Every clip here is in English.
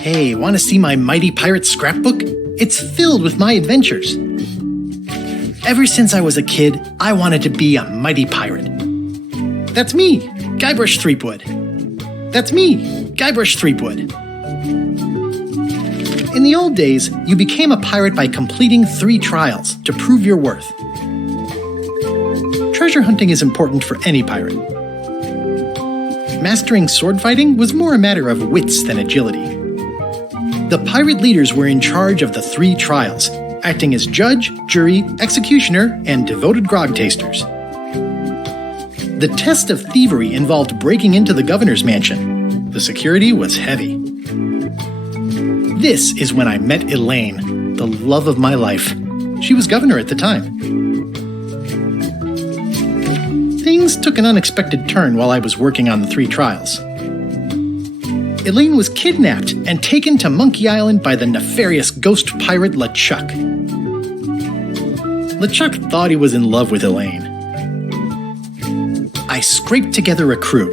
Hey, want to see my mighty pirate scrapbook? It's filled with my adventures. Ever since I was a kid, I wanted to be a mighty pirate. That's me, Guybrush Threepwood. That's me, Guybrush Threepwood. In the old days, you became a pirate by completing 3 trials to prove your worth. Treasure hunting is important for any pirate. Mastering sword fighting was more a matter of wits than agility. The pirate leaders were in charge of the 3 trials, acting as judge, jury, executioner, and devoted grog tasters. The test of thievery involved breaking into the governor's mansion. The security was heavy. This is when I met Elaine, the love of my life. She was governor at the time. Things took an unexpected turn while I was working on the 3 trials. Elaine was kidnapped and taken to Monkey Island by the nefarious ghost pirate LeChuck. LeChuck thought he was in love with Elaine. I scraped together a crew.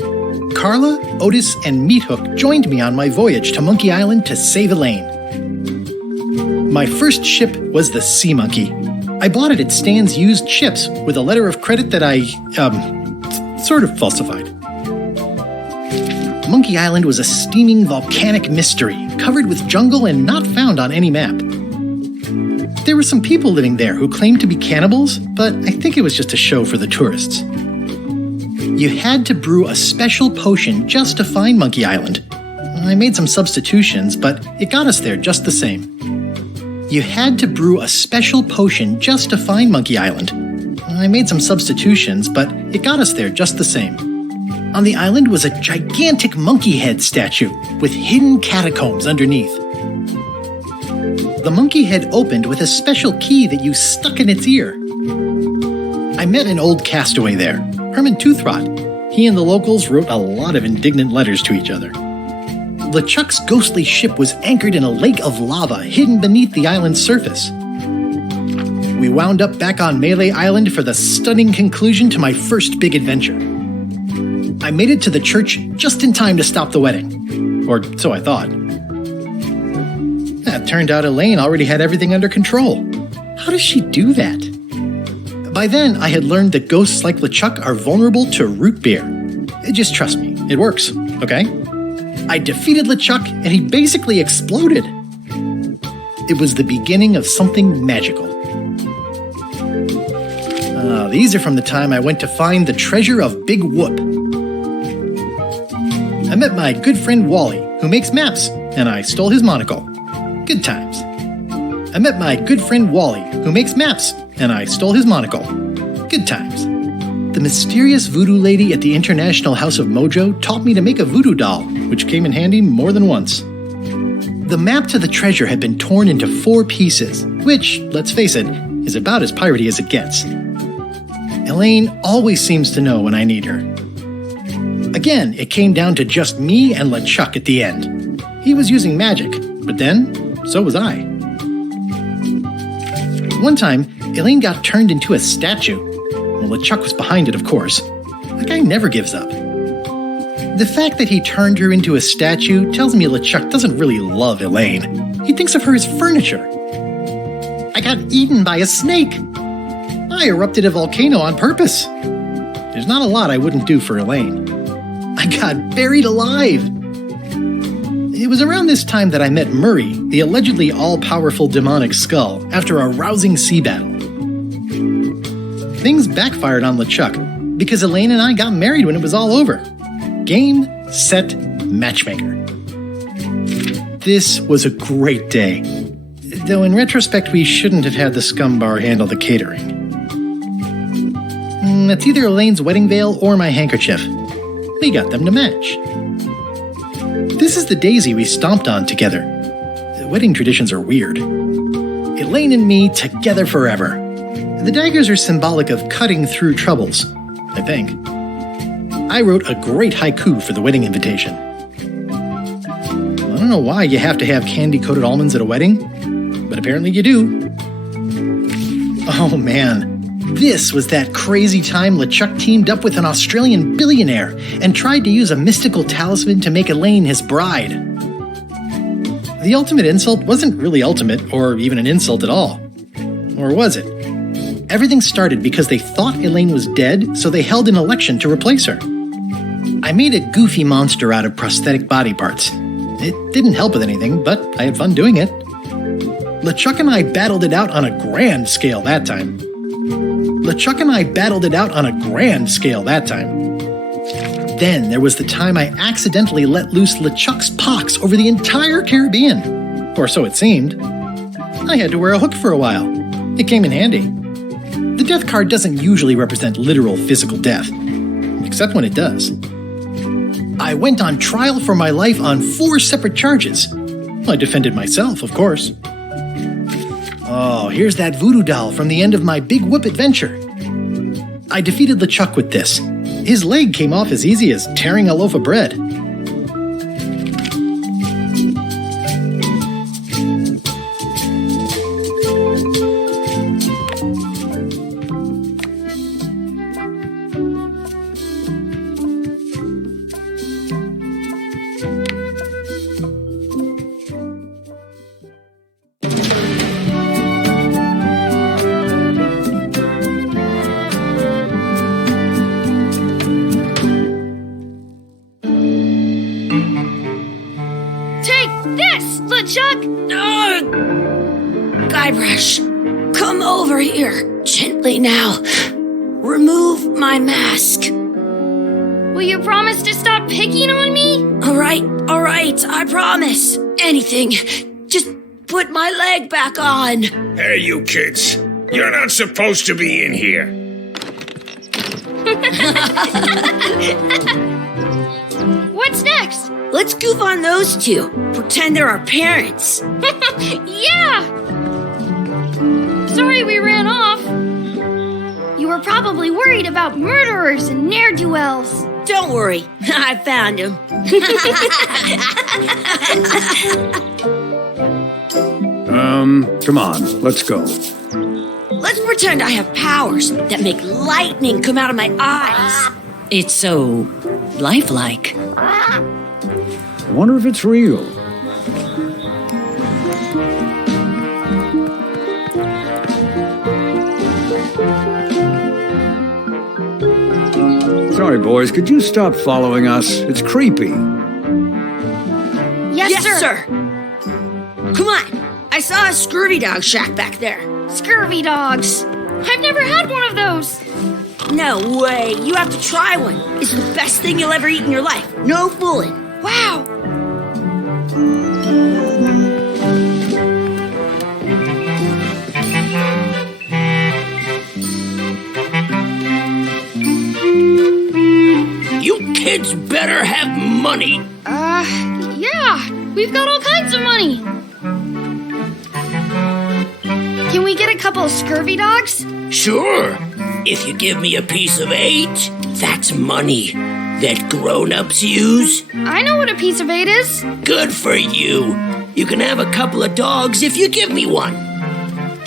Carla, Otis, and Meathook joined me on my voyage to Monkey Island to save Elaine. My first ship was the Sea Monkey. I bought it at Stan's used ships with a letter of credit that I, sort of falsified. Monkey Island was a steaming volcanic mystery, covered with jungle and not found on any map. There were some people living there who claimed to be cannibals, but I think it was just a show for the tourists. You had to brew a special potion just to find Monkey Island. I made some substitutions, but it got us there just the same. You had to brew a special potion just to find Monkey Island. I made some substitutions, but it got us there just the same. On the island was a gigantic monkey head statue with hidden catacombs underneath. The monkey head opened with a special key that you stuck in its ear. I met an old castaway there, Herman Toothrot. He and the locals wrote a lot of indignant letters to each other. LeChuck's ghostly ship was anchored in a lake of lava hidden beneath the island's surface. We wound up back on Melee Island for the stunning conclusion to my first big adventure. I made it to the church just in time to stop the wedding. Or so I thought. It turned out Elaine already had everything under control. How does she do that? By then, I had learned that ghosts like LeChuck are vulnerable to root beer. Just trust me, it works, okay? I defeated LeChuck, and he basically exploded. It was the beginning of something magical. These are from the time I went to find the treasure of Big Whoop. I met my good friend Wally, who makes maps, and I stole his monocle. Good times. I met my good friend Wally, who makes maps, and I stole his monocle. Good times. The mysterious voodoo lady at the International House of Mojo taught me to make a voodoo doll, which came in handy more than once. The map to the treasure had been torn into 4 pieces, which, let's face it, is about as piratey as it gets. Elaine always seems to know when I need her. Again, it came down to just me and LeChuck at the end. He was using magic, but then, so was I. One time, Elaine got turned into a statue. Well, LeChuck was behind it, of course. That guy never gives up. The fact that he turned her into a statue tells me LeChuck doesn't really love Elaine. He thinks of her as furniture. I got eaten by a snake. I erupted a volcano on purpose. There's not a lot I wouldn't do for Elaine. I got buried alive. It was around this time that I met Murray, the allegedly all-powerful demonic skull, after a rousing sea battle. Things backfired on LeChuck, because Elaine and I got married when it was all over. Game, set, matchmaker. This was a great day. Though in retrospect, we shouldn't have had the scum bar handle the catering. It's either Elaine's wedding veil or my handkerchief. We got them to match. This is the daisy we stomped on together. The wedding traditions are weird. Elaine and me together forever. The daggers are symbolic of cutting through troubles, I think. I wrote a great haiku for the wedding invitation. I don't know why you have to have candy-coated almonds at a wedding, but apparently you do. Oh man. This was that crazy time LeChuck teamed up with an Australian billionaire and tried to use a mystical talisman to make Elaine his bride. The ultimate insult wasn't really ultimate or even an insult at all. Or was it? Everything started because they thought Elaine was dead, so they held an election to replace her. I made a goofy monster out of prosthetic body parts. It didn't help with anything, but I had fun doing it. LeChuck and I battled it out on a grand scale that time. Then there was the time I accidentally let loose LeChuck's pox over the entire Caribbean. Or so it seemed. I had to wear a hook for a while. It came in handy. The death card doesn't usually represent literal physical death, except when it does. I went on trial for my life on 4 separate charges. I defended myself, of course. Oh, here's that voodoo doll from the end of my Big Whoop adventure. I defeated LeChuck with this. His leg came off as easy as tearing a loaf of bread. LeChuck! Guybrush, come over here. Gently now. Remove my mask. Will you promise to stop picking on me? All right, I promise. Anything. Just put my leg back on. Hey, you kids. You're not supposed to be in here. What's next? Let's goof on those two. Pretend they're our parents. Yeah! Sorry we ran off. You were probably worried about murderers and ne'er-do-wells. Don't worry, I found him. Come on, let's go. Let's pretend I have powers that make lightning come out of my eyes. It's so lifelike. I wonder if it's real. Sorry, boys, could you stop following us? It's creepy. Yes, sir. Come on. I saw a scurvy dog shack back there. Scurvy dogs. I've never had one of those. No way. You have to try one. It's the best thing you'll ever eat in your life. No fooling. Wow. You kids better have money. Yeah. We've got all kinds of money. Can we get a couple of scurvy dogs? Sure. If you give me a piece of 8, that's money that grown-ups use. I know what a piece of 8 is. Good for you. You can have a couple of dogs if you give me one.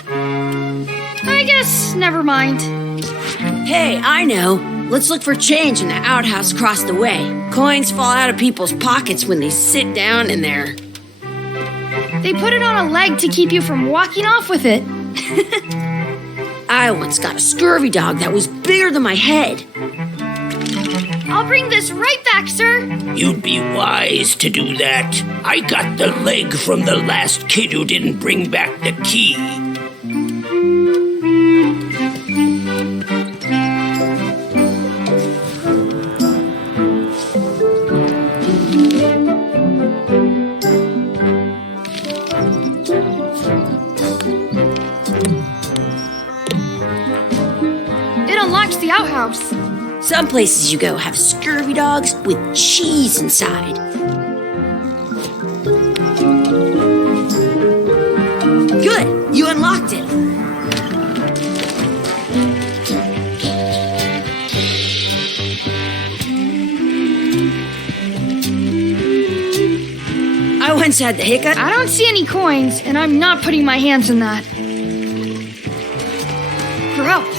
I guess never mind. Hey, I know. Let's look for change in the outhouse across the way. Coins fall out of people's pockets when they sit down in there. They put it on a leg to keep you from walking off with it. I once got a scurvy dog that was bigger than my head. I'll bring this right back, sir. You'd be wise to do that. I got the leg from the last kid who didn't bring back the key. The outhouse. Some places you go have scurvy dogs with cheese inside. Good, you unlocked it. I once had the hiccup. I don't see any coins, and I'm not putting my hands in that. Gross.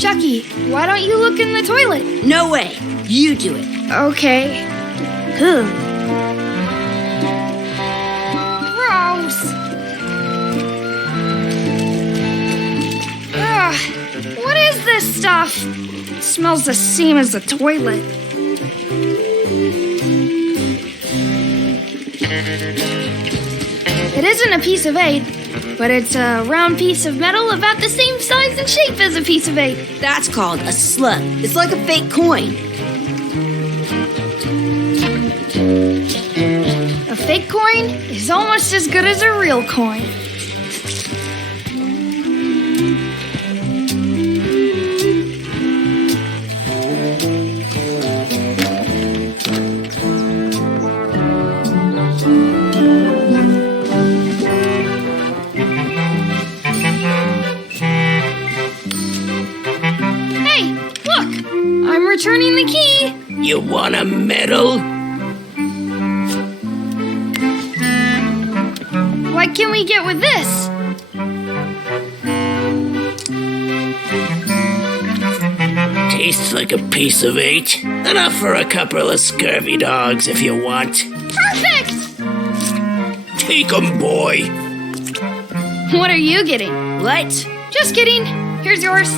Chucky, why don't you look in the toilet? No way. You do it. Okay. What is this stuff? It smells the same as the toilet. It isn't a piece of 8, but it's a round piece of metal about the same size and shape as a piece of 8. That's called a slug. It's like a fake coin. A fake coin is almost as good as a real coin. Hey, look! I'm returning the key. You want a medal? What can we get with this? Tastes like a piece of 8. Enough for a couple of scurvy dogs if you want. Perfect! Take 'em, boy. What are you getting? What? Just kidding. Here's yours.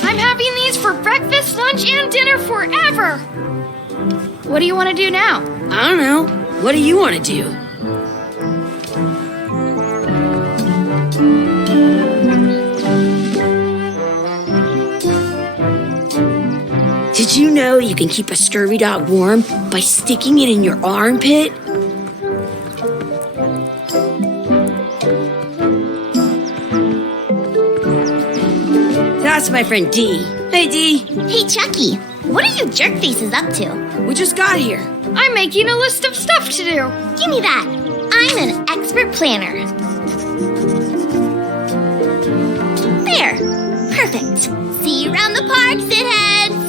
I'm having these for breakfast, lunch, and dinner forever. What do you want to do now? I don't know. What do you want to do? Did you know you can keep a scurvy dog warm by sticking it in your armpit? That's my friend Dee. Hey, Dee. Hey, Chucky, what are you jerk faces up to? We just got here. I'm making a list of stuff to do. Give me that. I'm an expert planner. There. Perfect. See you around the park, shitheads.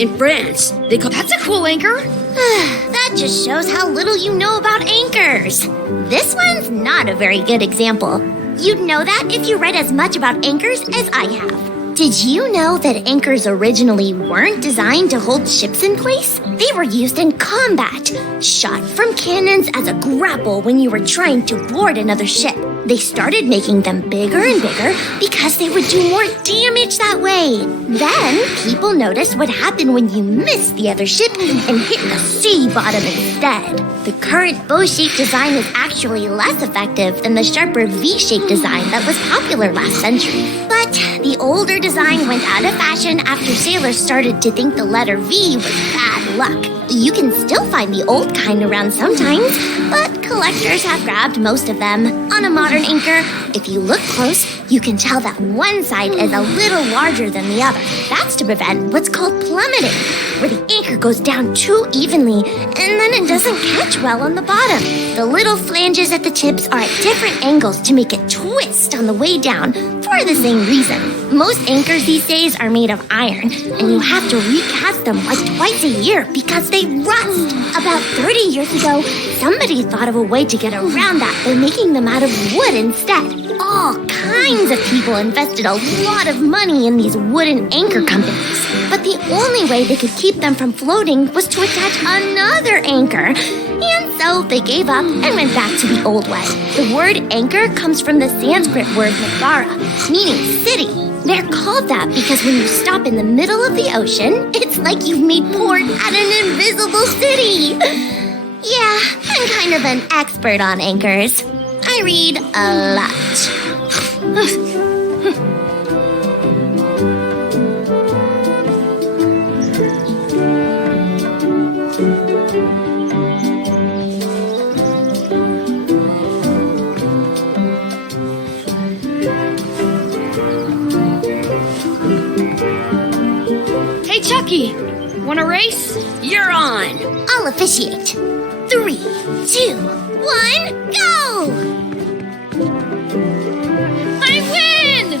In France, they call... That's a cool anchor. That just shows how little you know about anchors. This one's not a very good example. You'd know that if you read as much about anchors as I have. Did you know that anchors originally weren't designed to hold ships in place? They were used in combat, shot from cannons as a grapple when you were trying to board another ship. They started making them bigger and bigger because they would do more damage that way. Then, people noticed what happened when you missed the other ship and hit the sea bottom instead. The current bow-shaped design is actually less effective than the sharper V-shaped design that was popular last century. But the older design went out of fashion after sailors started to think the letter V was bad luck. You can still find the old kind around sometimes, but collectors have grabbed most of them. On a modern anchor, if you look close, you can tell that one side is a little larger than the other. That's to prevent what's called plummeting, where the anchor goes down too evenly and then it doesn't catch well on the bottom. The little flanges at the tips are at different angles to make it twist on the way down for the same reason. Most anchors these days are made of iron, and you have to recast them like twice a year because they rust. About 30 years ago, somebody thought of a way to get around that by making them out of wood instead. All kinds of people invested a lot of money in these wooden anchor companies. But the only way they could keep them from floating was to attach another anchor. And so they gave up and went back to the old way. The word anchor comes from the Sanskrit word nagara, meaning city. They're called that because when you stop in the middle of the ocean, it's like you've made port at an invisible city. Yeah, I'm kind of an expert on anchors. I read a lot. Hey, Chucky, want a race? You're on. I'll officiate. 3, 2, 1, go! I win!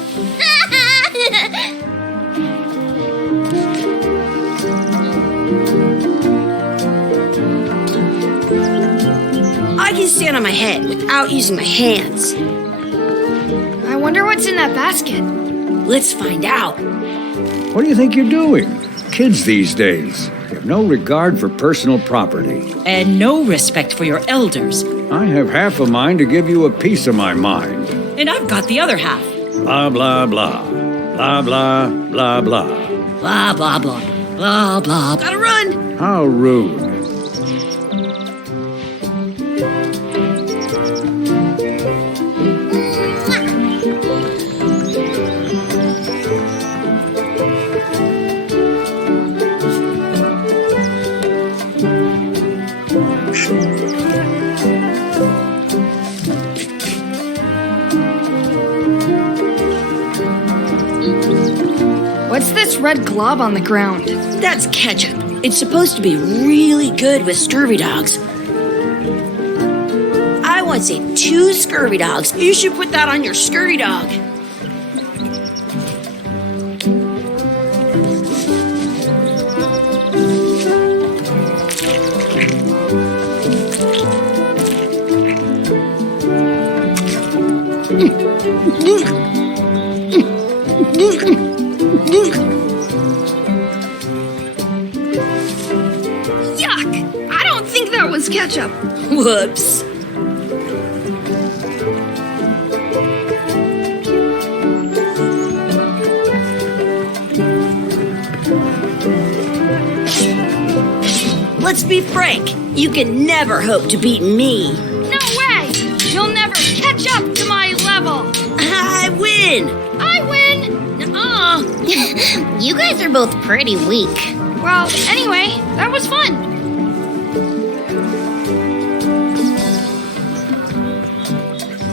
I can stand on my head without using my hands. I wonder what's in that basket. Let's find out. What do you think you're doing? Kids these days have no regard for personal property. And no respect for your elders. I have half a mind to give you a piece of my mind. And I've got the other half. Blah, blah, blah. Blah, blah, blah, blah. Blah, blah, blah. Blah, blah. Gotta run! How rude. What's this red glob on the ground? That's ketchup. It's supposed to be really good with scurvy dogs. I once ate 2 scurvy dogs. You should put that on your scurvy dog. Yuck! I don't think that was ketchup. Whoops. Let's be frank. You can never hope to beat me. No way! You'll never catch up to my level. I win. I win! Nuh-uh. You guys are both pretty weak. Well, anyway, that was fun.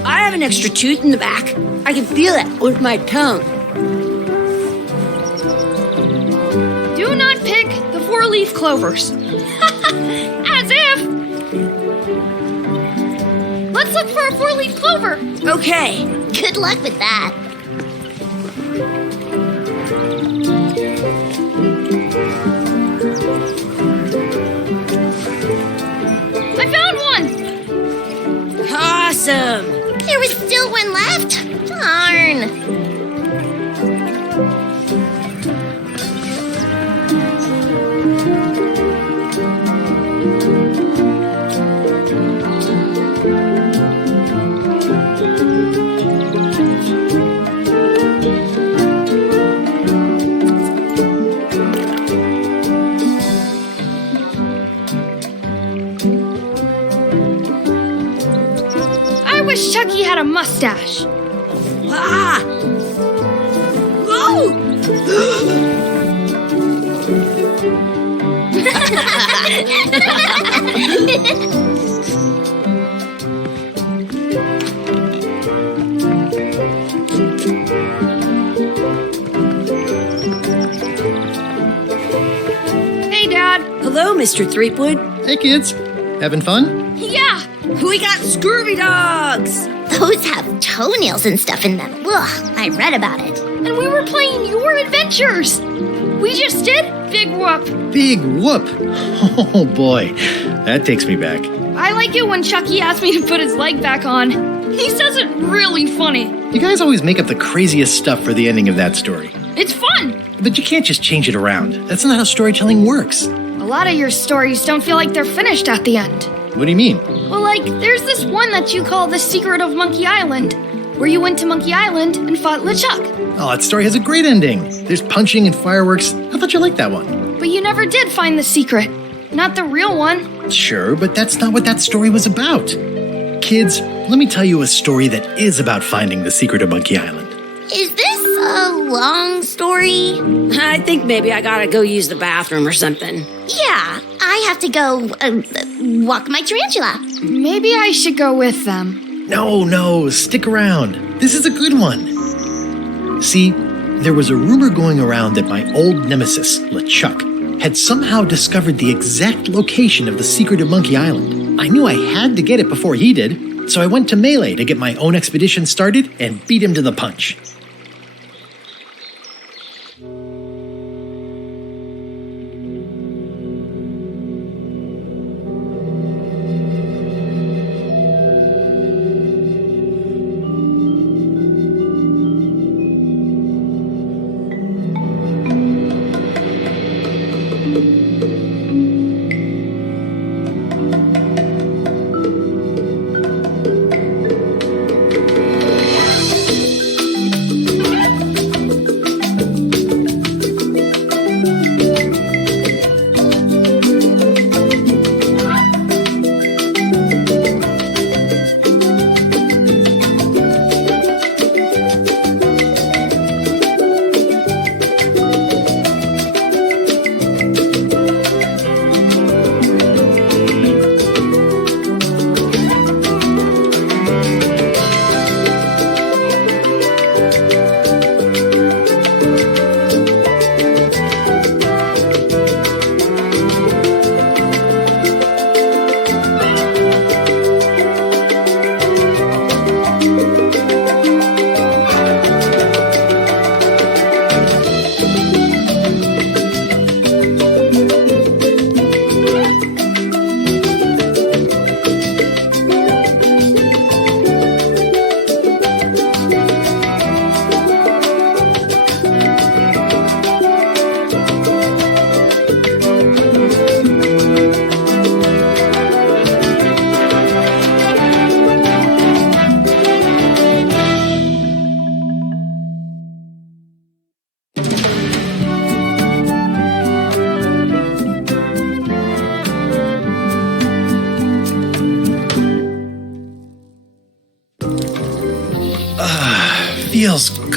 I have an extra tooth in the back. I can feel it with my tongue. Do not pick the 4-leaf clovers. As if! Let's look for a 4-leaf clover. Okay. Good luck with that. I found one! Awesome. There was still one left. Darn. I wish Chucky had a mustache. Ah! Whoa! Hey, Dad. Hello, Mr. Threepwood. Hey kids, having fun? Yeah, We got scurvy dogs. Those have toenails and stuff in them. Ugh, I read about it. and we were playing your adventures. We just did Big Whoop. Big whoop! Oh boy, that takes me back. I like it when Chucky asks me to put his leg back on. He says it really funny. You guys always make up the craziest stuff for the ending of that story. It's fun. But you can't just change it around. That's not how storytelling works. A lot of your stories don't feel like they're finished at the end. What do you mean? Well, like, there's this one that you call The Secret of Monkey Island, where you went to Monkey Island and fought LeChuck. Oh, that story has a great ending. There's punching and fireworks. I thought you liked that one. But you never did find the secret. Not the real one. Sure, but that's not what that story was about. Kids, let me tell you a story that is about finding the secret of Monkey Island. Is this a long story? I think maybe I gotta go use the bathroom or something. Yeah, I have to go walk my tarantula. Maybe I should go with them. No, stick around. This is a good one. See, there was a rumor going around that my old nemesis, LeChuck, had somehow discovered the exact location of the secret of Monkey Island. I knew I had to get it before he did, so I went to Melee to get my own expedition started and beat him to the punch.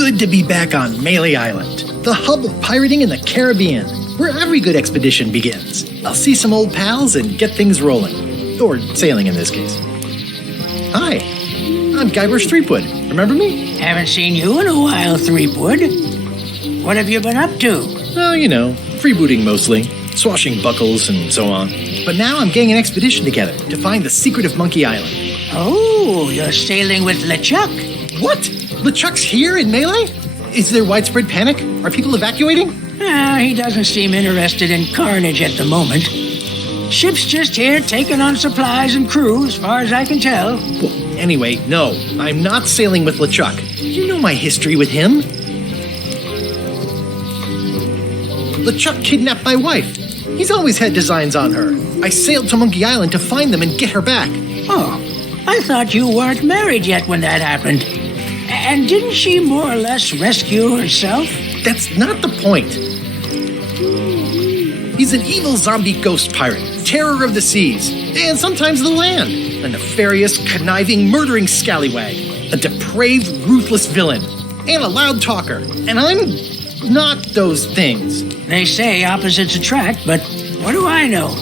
good to be back on Melee Island, the hub of pirating in the Caribbean, where every good expedition begins. I'll see some old pals and get things rolling. Or sailing in this case. Hi, I'm Guybrush Threepwood. Remember me? Haven't seen you in a while, Threepwood. What have you been up to? Oh, you know, freebooting mostly, swashbuckles and so on. But now I'm getting an expedition together to find the secret of Monkey Island. Oh, you're sailing with LeChuck. What? LeChuck's here in Melee? Is there widespread panic? Are people evacuating? He doesn't seem interested in carnage at the moment. Ship's just here taking on supplies and crew, as far as I can tell. Well, anyway, no, I'm not sailing with LeChuck. You know my history with him. LeChuck kidnapped my wife. He's always had designs on her. I sailed to Monkey Island to find them and get her back. Oh, I thought you weren't married yet when that happened. And didn't she more or less rescue herself? That's not the point. He's an evil zombie ghost pirate, terror of the seas, and sometimes the land. A nefarious, conniving, murdering scallywag. A depraved, ruthless villain. And a loud talker. And I'm not those things. They say opposites attract, but what do I know?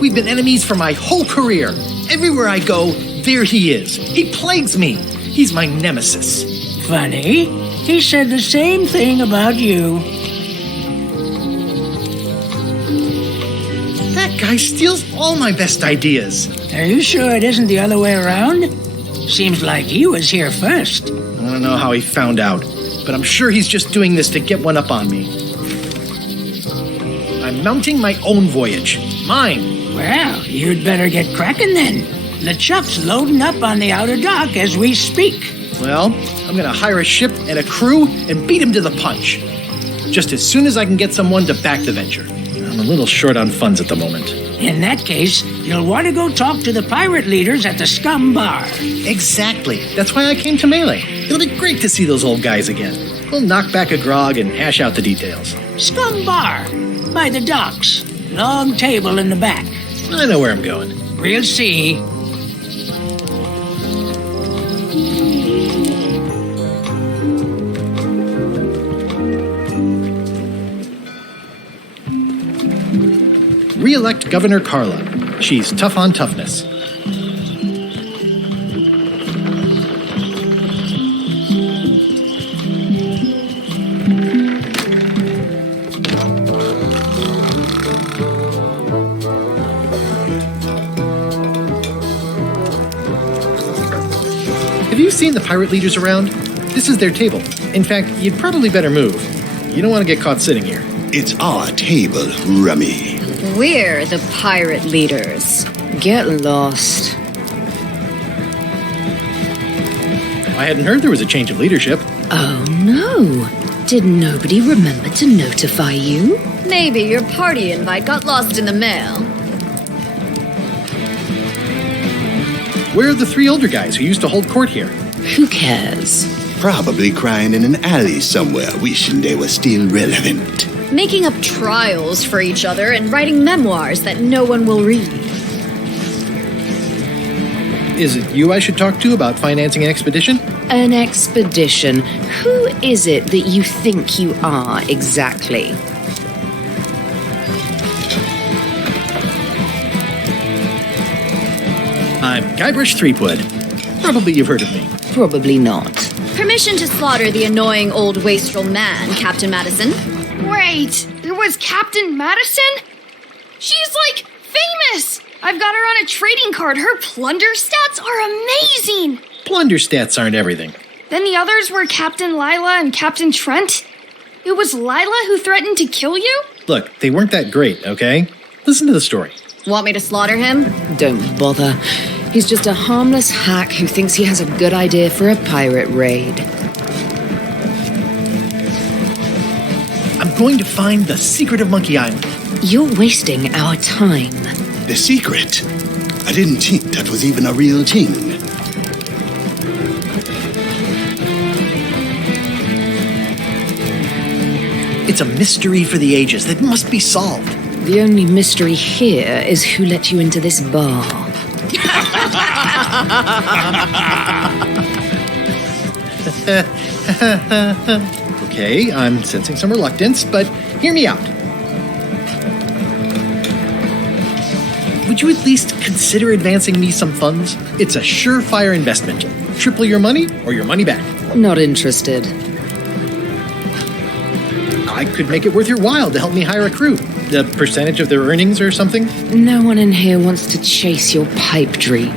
We've been enemies for my whole career. Everywhere I go, there he is. He plagues me. He's my nemesis. Funny. He said the same thing about you. That guy steals all my best ideas. Are you sure it isn't the other way around? Seems like he was here first. I don't know how he found out, but I'm sure he's just doing this to get one up on me. I'm mounting my own voyage. Mine. Well, you'd better get cracking then. LeChuck's loading up on the outer dock as we speak. Well, I'm gonna hire a ship and a crew and beat him to the punch. Just as soon as I can get someone to back the venture. I'm a little short on funds at the moment. In that case, you'll want to go talk to the pirate leaders at the Scum Bar. Exactly. That's why I came to Melee. It'll be great to see those old guys again. We'll knock back a grog and hash out the details. Scum Bar, by the docks. Long table in the back. I know where I'm going. We'll see. Re-elect Governor Carla. She's tough on toughness. Have you seen the pirate leaders around? This is their table. In fact, you'd probably better move. You don't want to get caught sitting here. It's our table, Rummy. We're the pirate leaders. Get lost. I hadn't heard there was a change of leadership. Oh no. Did nobody remember to notify you? Maybe your party invite got lost in the mail. Where are the three older guys who used to hold court here? Who cares? Probably crying in an alley somewhere, wishing they were still relevant. Making up trials for each other and writing memoirs that no one will read. Is it you I should talk to about financing an expedition? An expedition? Who is it that you think you are exactly? I'm Guybrush Threepwood. Probably you've heard of me. Probably not. Permission to slaughter the annoying old wastrel man, Captain Madison. Wait, it was Captain Madison? She's like famous! I've got her on a trading card. Her plunder stats are amazing! Plunder stats aren't everything. Then the others were Captain Lila and Captain Trent. It was Lila who threatened to kill you? Look, they weren't that great, okay? Listen to the story. Want me to slaughter him? Don't bother. He's just a harmless hack who thinks he has a good idea for a pirate raid. I'm going to find the secret of Monkey Island. You're wasting our time. The secret? I didn't think that was even a real thing. It's a mystery for the ages that must be solved. The only mystery here is who let you into this bar. Okay, I'm sensing some reluctance, but hear me out. Would you at least consider advancing me some funds? It's a surefire investment. Triple your money or your money back. Not interested. I could make it worth your while to help me hire a crew. A percentage of their earnings or something? No one in here wants to chase your pipe dream.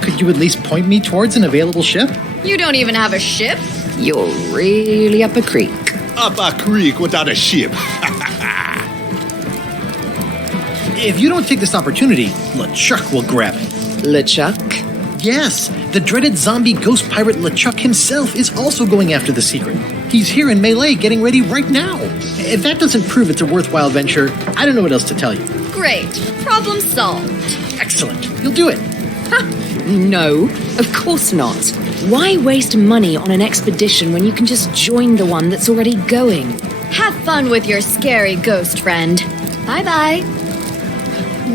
Could you at least point me towards an available ship? You don't even have a ship? You're really up a creek. Up a creek without a ship. If you don't take this opportunity, LeChuck will grab it. LeChuck? Yes, the dreaded zombie ghost pirate LeChuck himself is also going after the secret. He's here in Melee getting ready right now. If that doesn't prove it's a worthwhile venture, I don't know what else to tell you. Great. Problem solved. Excellent. You'll do it. No, of course not. Why waste money on an expedition when you can just join the one that's already going? Have fun with your scary ghost friend. Bye-bye.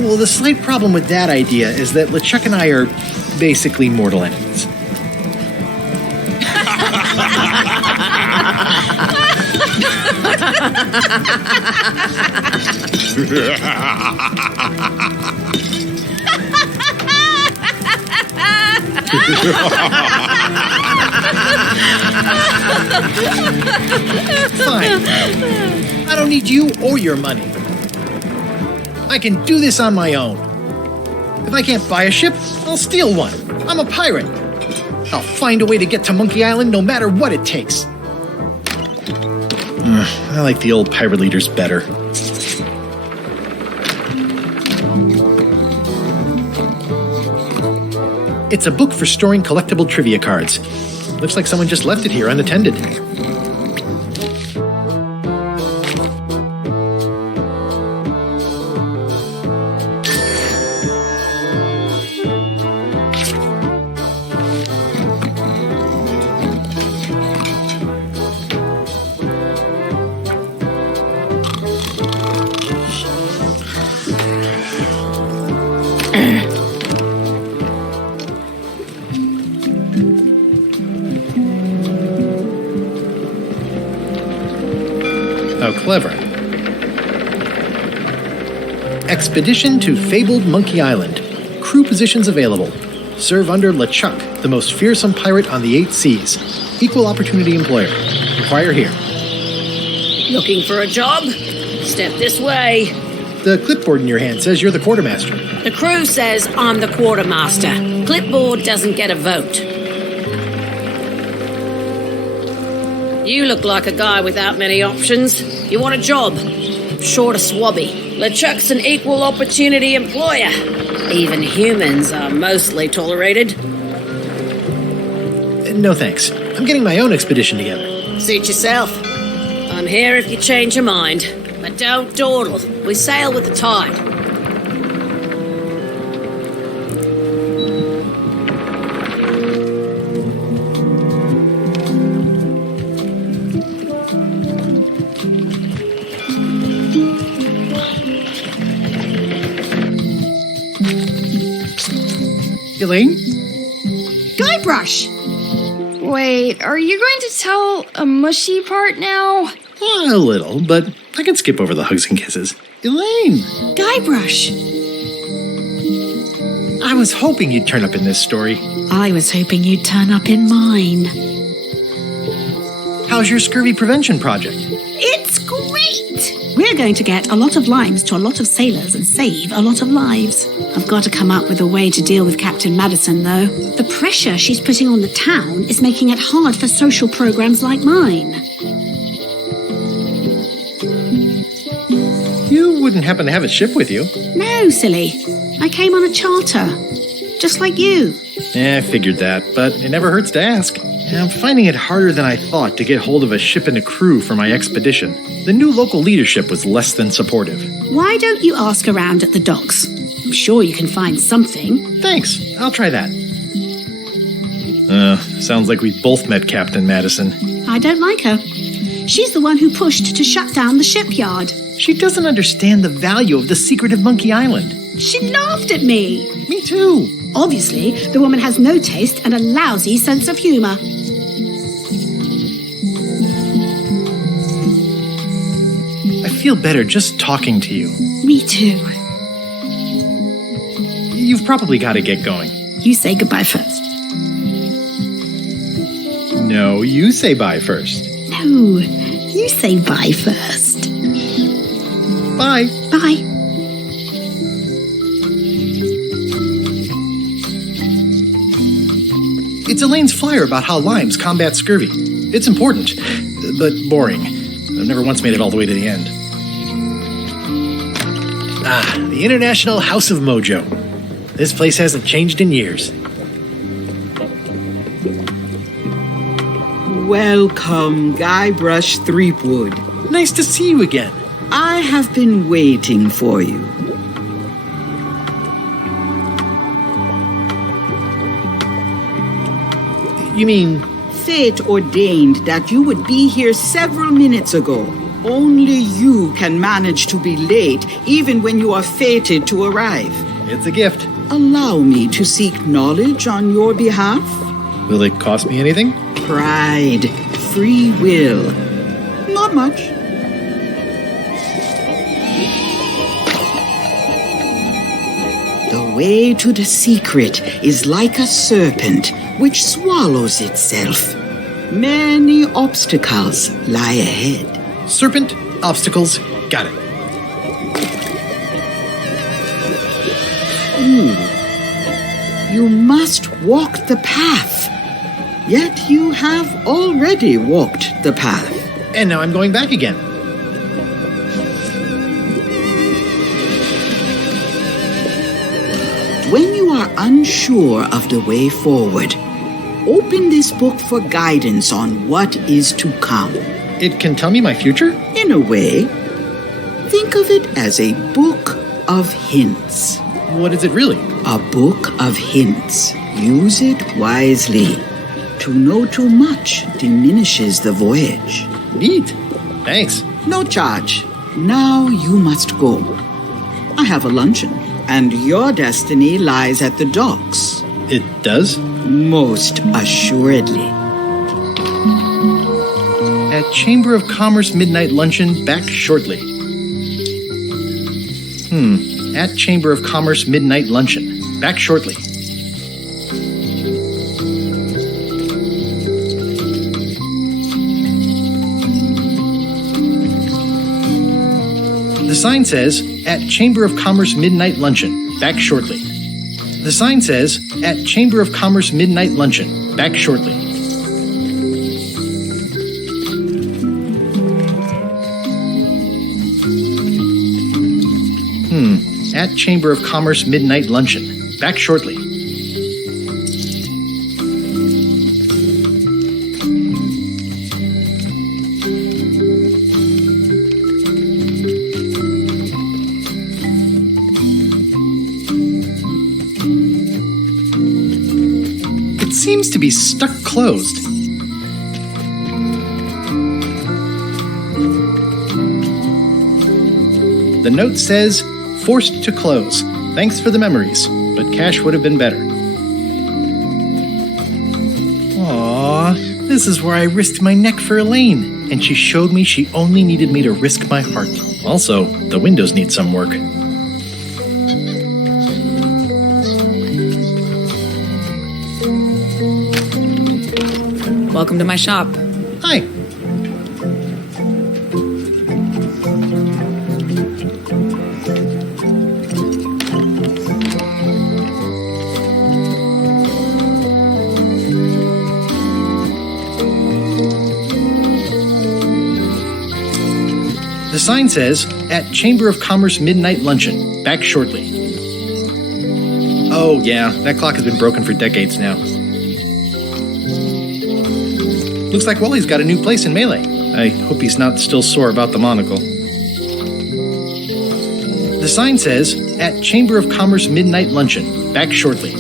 Well, the slight problem with that idea is that LeChuck and I are basically mortal enemies. Fine. I don't need you or your money. I can do this on my own. If I can't buy a ship, I'll steal one. I'm a pirate. I'll find a way to get to Monkey Island no matter what it takes. I like the old pirate leaders better. It's a book for storing collectible trivia cards. Looks like someone just left it here unattended. How clever. Expedition to fabled Monkey Island. Crew positions available. Serve under LeChuck, the most fearsome pirate on the 8 seas. Equal opportunity employer. Inquire here. Looking for a job? Step this way. The clipboard in your hand says you're the quartermaster. The crew says I'm the quartermaster. Clipboard doesn't get a vote. You look like a guy without many options. You want a job? Short of swabby. LeChuck's an equal opportunity employer. Even humans are mostly tolerated. No thanks. I'm getting my own expedition together. Suit yourself. I'm here if you change your mind. But don't dawdle. We sail with the tide. Elaine? Guybrush! Wait, are you going to tell a mushy part now? A little, but I can skip over the hugs and kisses. Elaine! Guybrush! I was hoping you'd turn up in this story. I was hoping you'd turn up in mine. How's your scurvy prevention project? It's great! We're going to get a lot of limes to a lot of sailors and save a lot of lives. I've got to come up with a way to deal with Captain Madison, though. The pressure she's putting on the town is making it hard for social programs like mine. You wouldn't happen to have a ship with you. No, silly. I came on a charter. Just like you. I figured that, but it never hurts to ask. I'm finding it harder than I thought to get hold of a ship and a crew for my expedition. The new local leadership was less than supportive. Why don't you ask around at the docks? I'm sure you can find something. Thanks. I'll try that. Sounds like we both met Captain Madison. I don't like her. She's the one who pushed to shut down the shipyard. She doesn't understand the value of the secret of Monkey Island. She laughed at me. Me too. Obviously, the woman has no taste and a lousy sense of humor. I feel better just talking to you. Me too. You've probably got to get going. You say goodbye first. No, you say bye first. No, you say bye first. Bye. Bye. It's Elaine's flyer about how limes combat scurvy. It's important, but boring. I've never once made it all the way to the end. Ah, the International House of Mojo. This place hasn't changed in years. Welcome, Guybrush Threepwood. Nice to see you again. I have been waiting for you. You mean... Fate ordained that you would be here several minutes ago. Only you can manage to be late, even when you are fated to arrive. It's a gift. Allow me to seek knowledge on your behalf. Will it cost me anything? Pride, free will. Not much. The way to the secret is like a serpent which swallows itself. Many obstacles lie ahead. Serpent, obstacles, got it. You must walk the path. Yet you have already walked the path. And now I'm going back again. When you are unsure of the way forward, open this book for guidance on what is to come. It can tell me my future? In a way, think of it as a book of hints. What is it really? A book of hints. Use it wisely. To know too much diminishes the voyage. Neat. Thanks. No charge. Now you must go. I have a luncheon, and your destiny lies at the docks. It does? Most assuredly. At Chamber of Commerce Midnight Luncheon, back shortly. At Chamber of Commerce Midnight Luncheon, back shortly. The sign says, at Chamber of Commerce Midnight Luncheon, back shortly. The sign says, at Chamber of Commerce Midnight Luncheon, back shortly. At Chamber of Commerce Midnight Luncheon, back shortly. It seems to be stuck closed. The note says, forced to close. Thanks for the memories, but cash would have been better. Aww, this is where I risked my neck for Elaine, and she showed me she only needed me to risk my heart. Also, the windows need some work. Welcome to my shop. Hi. The sign says, at Chamber of Commerce Midnight Luncheon, back shortly. Oh yeah, that clock has been broken for decades now. Looks like Wally's got a new place in Melee. I hope he's not still sore about the monocle. The sign says, at Chamber of Commerce Midnight Luncheon, back shortly.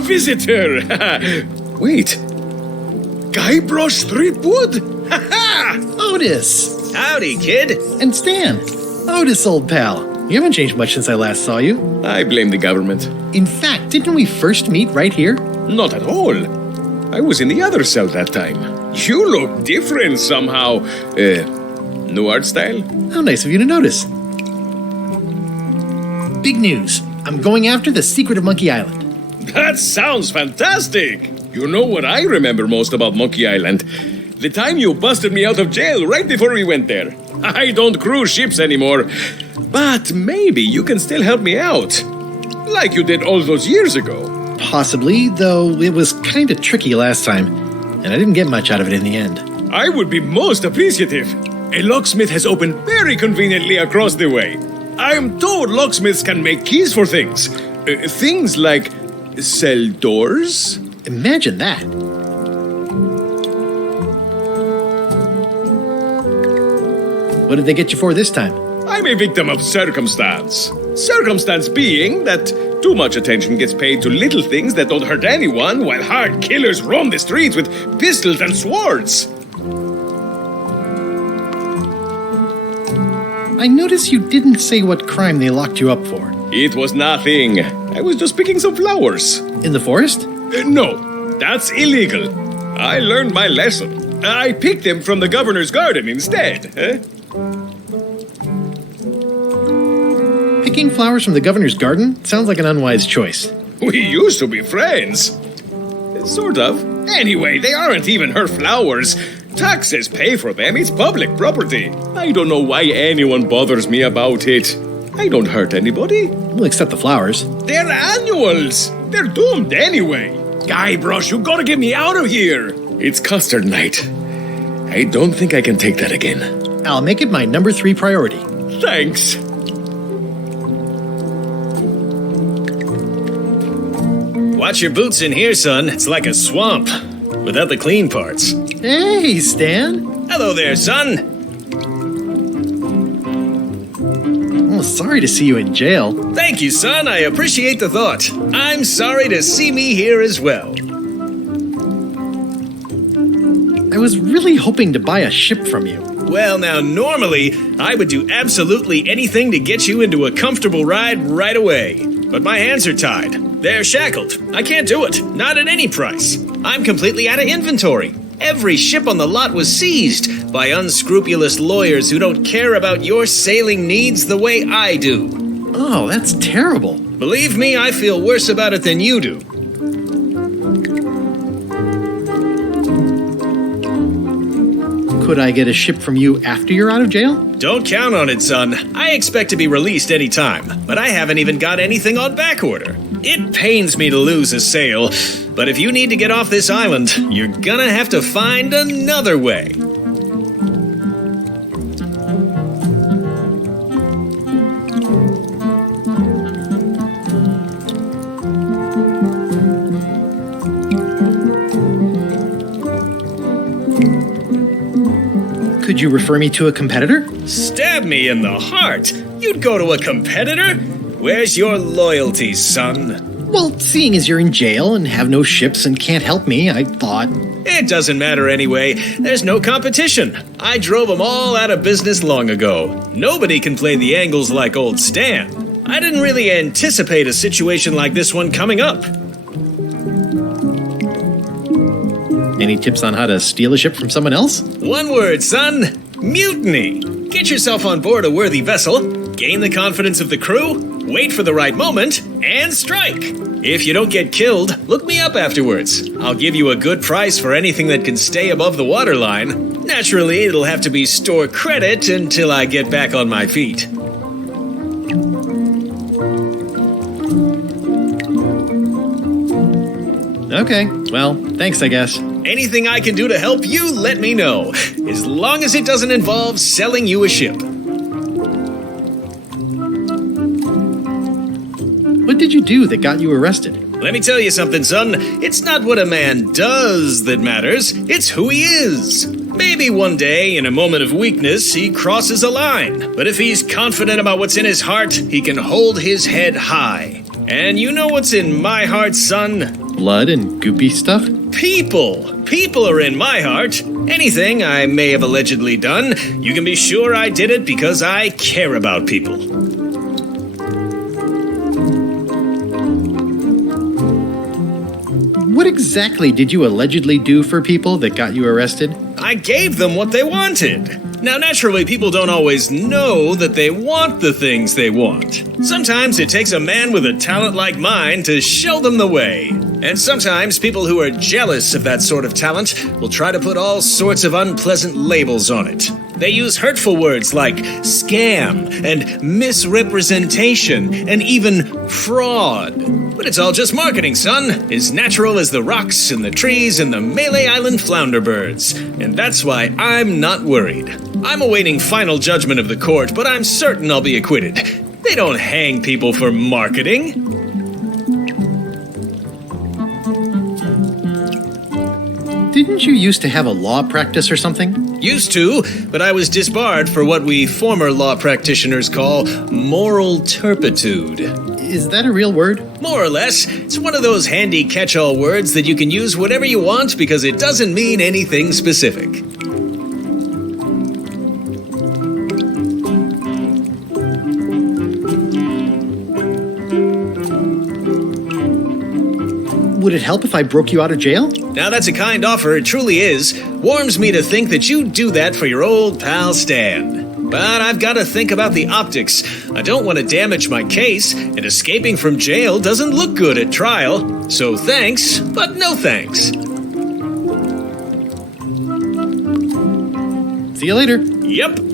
A visitor! Wait. Guybrush Threepwood? Otis! Howdy, kid. And Stan. Otis, old pal. You haven't changed much since I last saw you. I blame the government. In fact, didn't we first meet right here? Not at all. I was in the other cell that time. You look different somehow. New art style? How nice of you to notice. Big news. I'm going after the secret of Monkey Island. That sounds fantastic! You know what I remember most about Monkey Island? The time you busted me out of jail right before we went there. I don't cruise ships anymore. But maybe you can still help me out. Like you did all those years ago. Possibly, though it was kind of tricky last time. And I didn't get much out of it in the end. I would be most appreciative. A locksmith has opened very conveniently across the way. I am told locksmiths can make keys for things. Things like cell doors. Imagine that. What did they get you for this time? I'm a victim of circumstance. Circumstance being that too much attention gets paid to little things that don't hurt anyone, while hard killers roam the streets with pistols and swords. I notice you didn't say what crime they locked you up for. It was nothing. I was just picking some flowers. In the forest? No, that's illegal. I learned my lesson. I picked them from the governor's garden instead. Picking flowers from the governor's garden sounds like an unwise choice. We used to be friends. Sort of. Anyway, they aren't even her flowers. Taxes pay for them. It's public property. I don't know why anyone bothers me about it. I don't hurt anybody. Well, except the flowers. They're annuals. They're doomed anyway. Guybrush, you gotta get me out of here. It's custard night. I don't think I can take that again. I'll make it my number 3 priority. Thanks. Watch your boots in here, son. It's like a swamp. Without the clean parts. Hey, Stan. Hello there, son. Well, sorry to see you in jail. Thank you, son. I appreciate the thought. I'm sorry to see me here as well. I was really hoping to buy a ship from you. Well, now, normally, I would do absolutely anything to get you into a comfortable ride right away. But my hands are tied. They're shackled. I can't do it. Not at any price. I'm completely out of inventory. Every ship on the lot was seized by unscrupulous lawyers who don't care about your sailing needs the way I do. Oh, that's terrible. Believe me, I feel worse about it than you do. Could I get a ship from you after you're out of jail? Don't count on it, son. I expect to be released any time, but I haven't even got anything on back order. It pains me to lose a sale, but if you need to get off this island, you're gonna have to find another way. Could you refer me to a competitor? Stab me in the heart. You'd go to a competitor? Where's your loyalty, son? Well, seeing as you're in jail and have no ships and can't help me, I thought... It doesn't matter anyway. There's no competition. I drove them all out of business long ago. Nobody can play the angles like old Stan. I didn't really anticipate a situation like this one coming up. Any tips on how to steal a ship from someone else? One word, son. Mutiny. Get yourself on board a worthy vessel, gain the confidence of the crew, wait for the right moment, and strike. If you don't get killed, look me up afterwards. I'll give you a good price for anything that can stay above the waterline. Naturally, it'll have to be store credit until I get back on my feet. Okay, well, thanks, I guess. Anything I can do to help you, let me know. As long as it doesn't involve selling you a ship. What did you do that got you arrested? Let me tell you something, son. It's not what a man does that matters. It's who he is. Maybe one day, in a moment of weakness, he crosses a line. But if he's confident about what's in his heart, he can hold his head high. And you know what's in my heart, son? blood and goopy stuff? People are in my heart. Anything I may have allegedly done, you can be sure I did it because I care about people. What exactly did you allegedly do for people that got you arrested? I gave them what they wanted. Now, naturally, people don't always know that they want the things they want. Sometimes it takes a man with a talent like mine to show them the way. And sometimes people who are jealous of that sort of talent will try to put all sorts of unpleasant labels on it. They use hurtful words like scam and misrepresentation and even fraud. But it's all just marketing, son. As natural as the rocks and the trees and the Malay Island flounder birds. And that's why I'm not worried. I'm awaiting final judgment of the court, but I'm certain I'll be acquitted. They don't hang people for marketing. Didn't you used to have a law practice or something? Used to, but I was disbarred for what we former law practitioners call moral turpitude. Is that a real word? More or less. It's one of those handy catch-all words that you can use whatever you want because it doesn't mean anything specific. Would it help if I broke you out of jail? Now that's a kind offer, it truly is. Warms me to think that you'd do that for your old pal Stan. But I've got to think about the optics. I don't want to damage my case, and escaping from jail doesn't look good at trial. So thanks, but no thanks. See you later. Yep.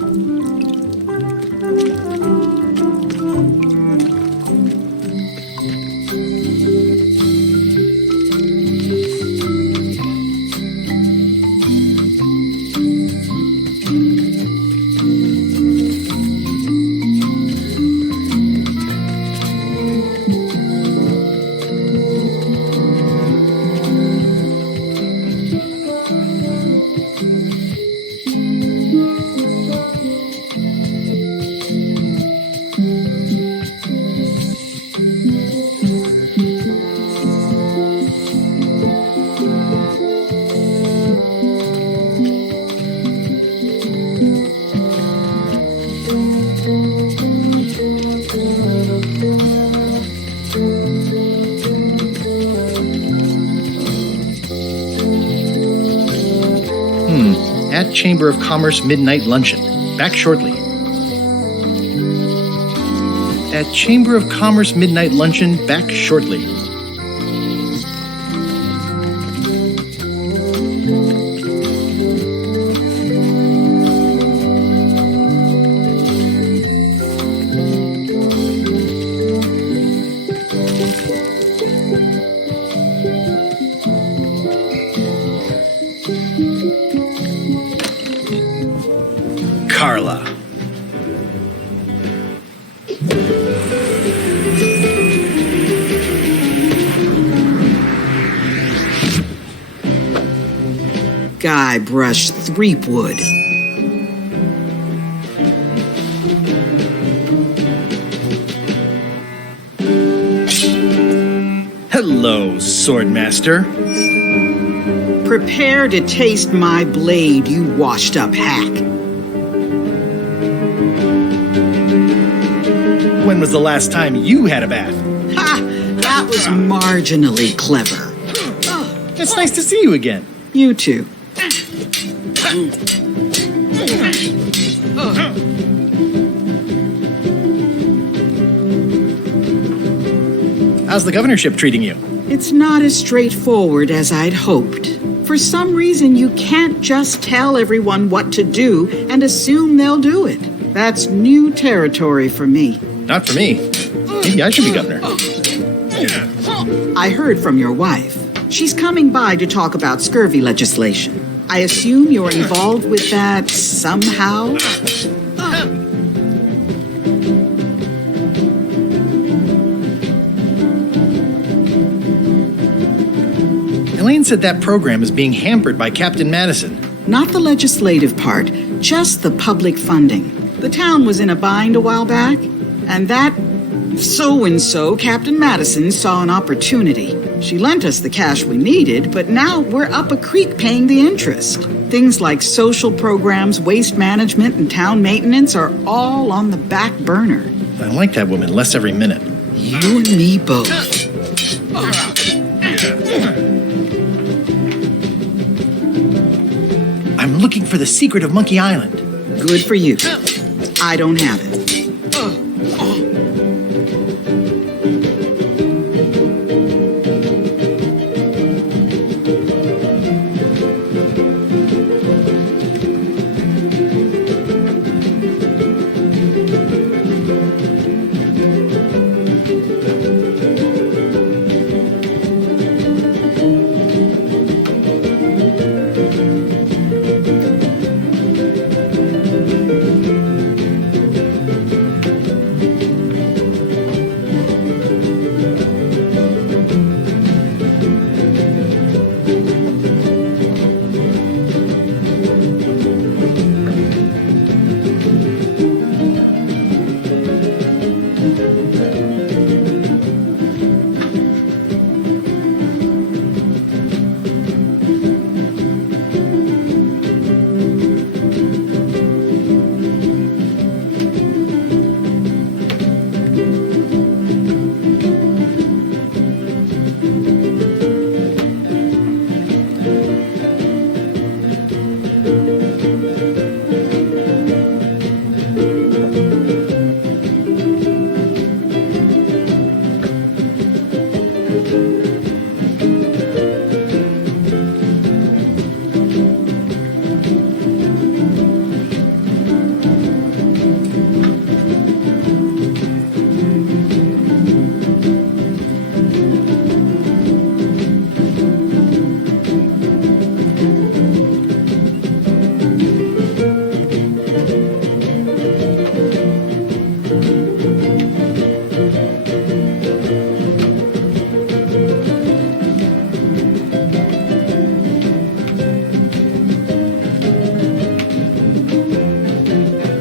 At Chamber of Commerce Midnight Luncheon. Back shortly. At Chamber of Commerce Midnight Luncheon. Back shortly. Carla. Guybrush Threepwood. Hello, Swordmaster. Prepare to taste my blade, you washed-up hack. When was the last time you had a bath? Ha! That was marginally clever. It's nice to see you again. You too. How's the governorship treating you? It's not as straightforward as I'd hoped. For some reason, you can't just tell everyone what to do and assume they'll do it. That's new territory for me. Not for me. Maybe I should be governor. I heard from your wife. She's coming by to talk about scurvy legislation. I assume you're involved with that somehow? Elaine said that program is being hampered by Captain Madison. Not the legislative part, just the public funding. The town was in a bind a while back, and that so-and-so, Captain Madison, saw an opportunity. She lent us the cash we needed, but now we're up a creek paying the interest. Things like social programs, waste management, and town maintenance are all on the back burner. I like that woman less every minute. You and me both. I'm looking for the secret of Monkey Island. Good for you. I don't have it.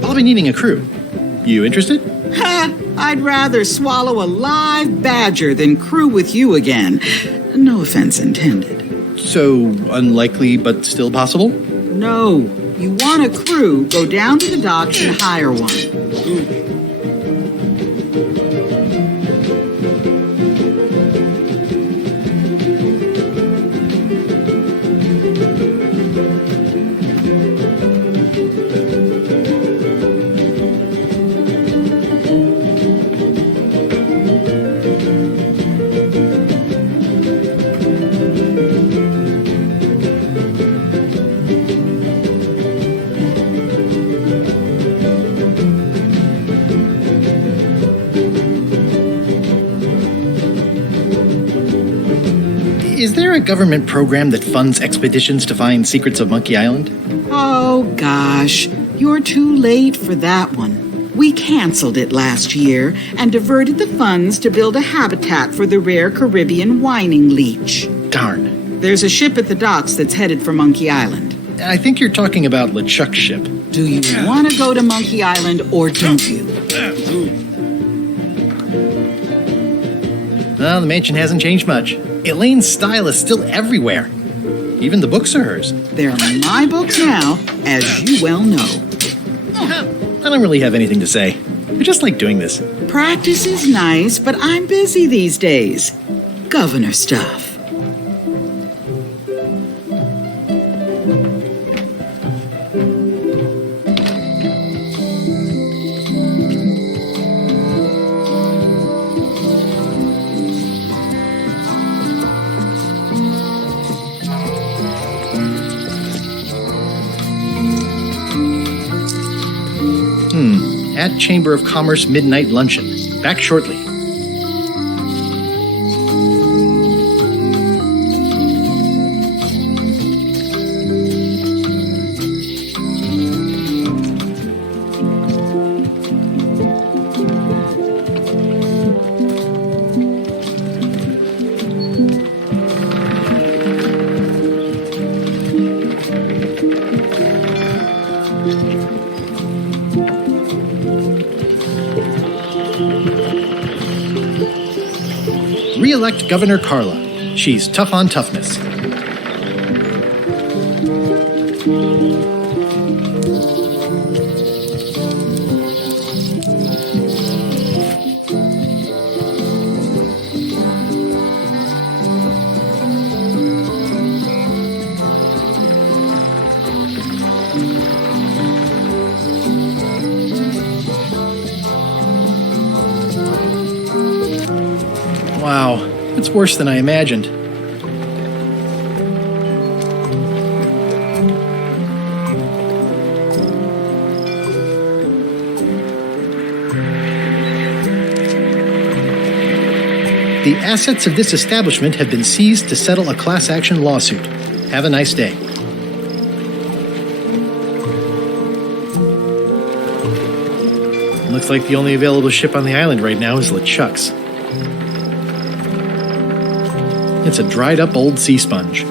I'll be needing a crew. You interested? Ha! I'd rather swallow a live badger than crew with you again. No offense intended. So, unlikely but still possible? No. You want a crew, go down to the docks and hire one. Is there a government program that funds expeditions to find secrets of Monkey Island? Oh, gosh. You're too late for that one. We canceled it last year and diverted the funds to build a habitat for the rare Caribbean whining leech. Darn. There's a ship at the docks that's headed for Monkey Island. I think you're talking about LeChuck's ship. Do you want to go to Monkey Island or don't you? Well, the mansion hasn't changed much. Elaine's style is still everywhere. Even the books are hers. They're my books now, as you well know. I don't really have anything to say. I just like doing this. Practice is nice, but I'm busy these days. Governor stuff. At Chamber of Commerce Midnight Luncheon. Back shortly. Re-elect Governor Carla. She's tough on toughness. Wow, it's worse than I imagined. The assets of this establishment have been seized to settle a class action lawsuit. Have a nice day. Looks like the only available ship on the island right now is LeChuck's. It's a dried up old sea sponge.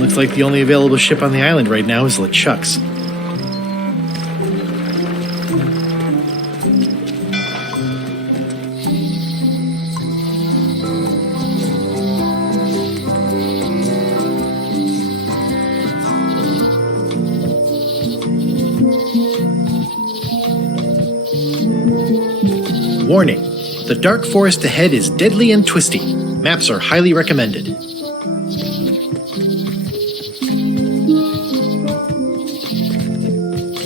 Looks like the only available ship on the island right now is LeChuck's. Warning, the dark forest ahead is deadly and twisty. Maps are highly recommended.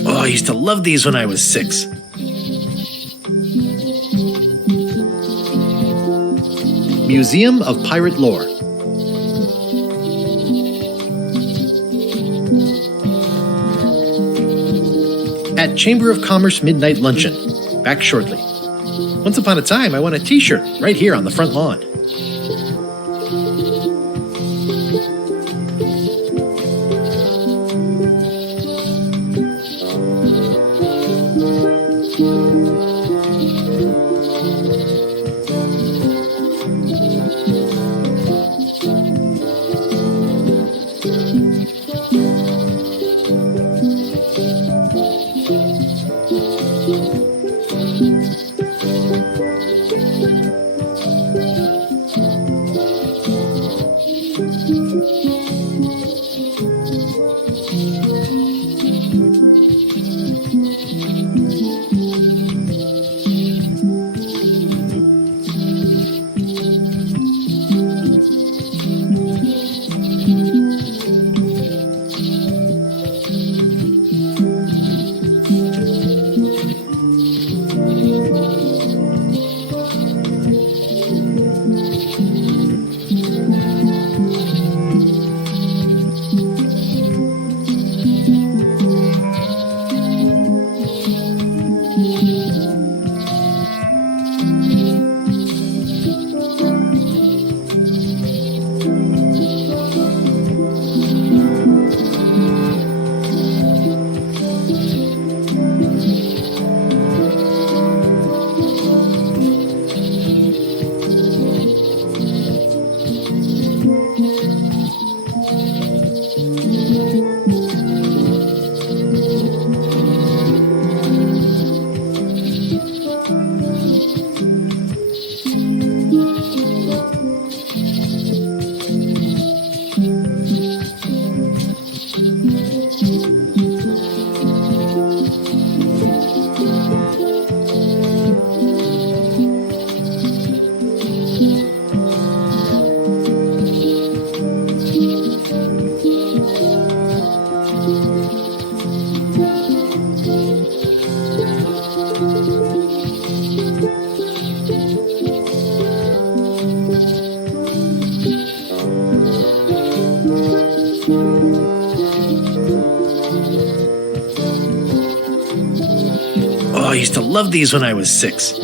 Oh, I used to love these when I was 6. Museum of Pirate Lore. At Chamber of Commerce Midnight Luncheon. Back shortly. Once upon a time, I won a t-shirt right here on the front lawn. Oh, I used to love these when I was 6.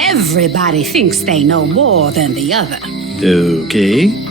Everybody thinks they know more than the other. Okay.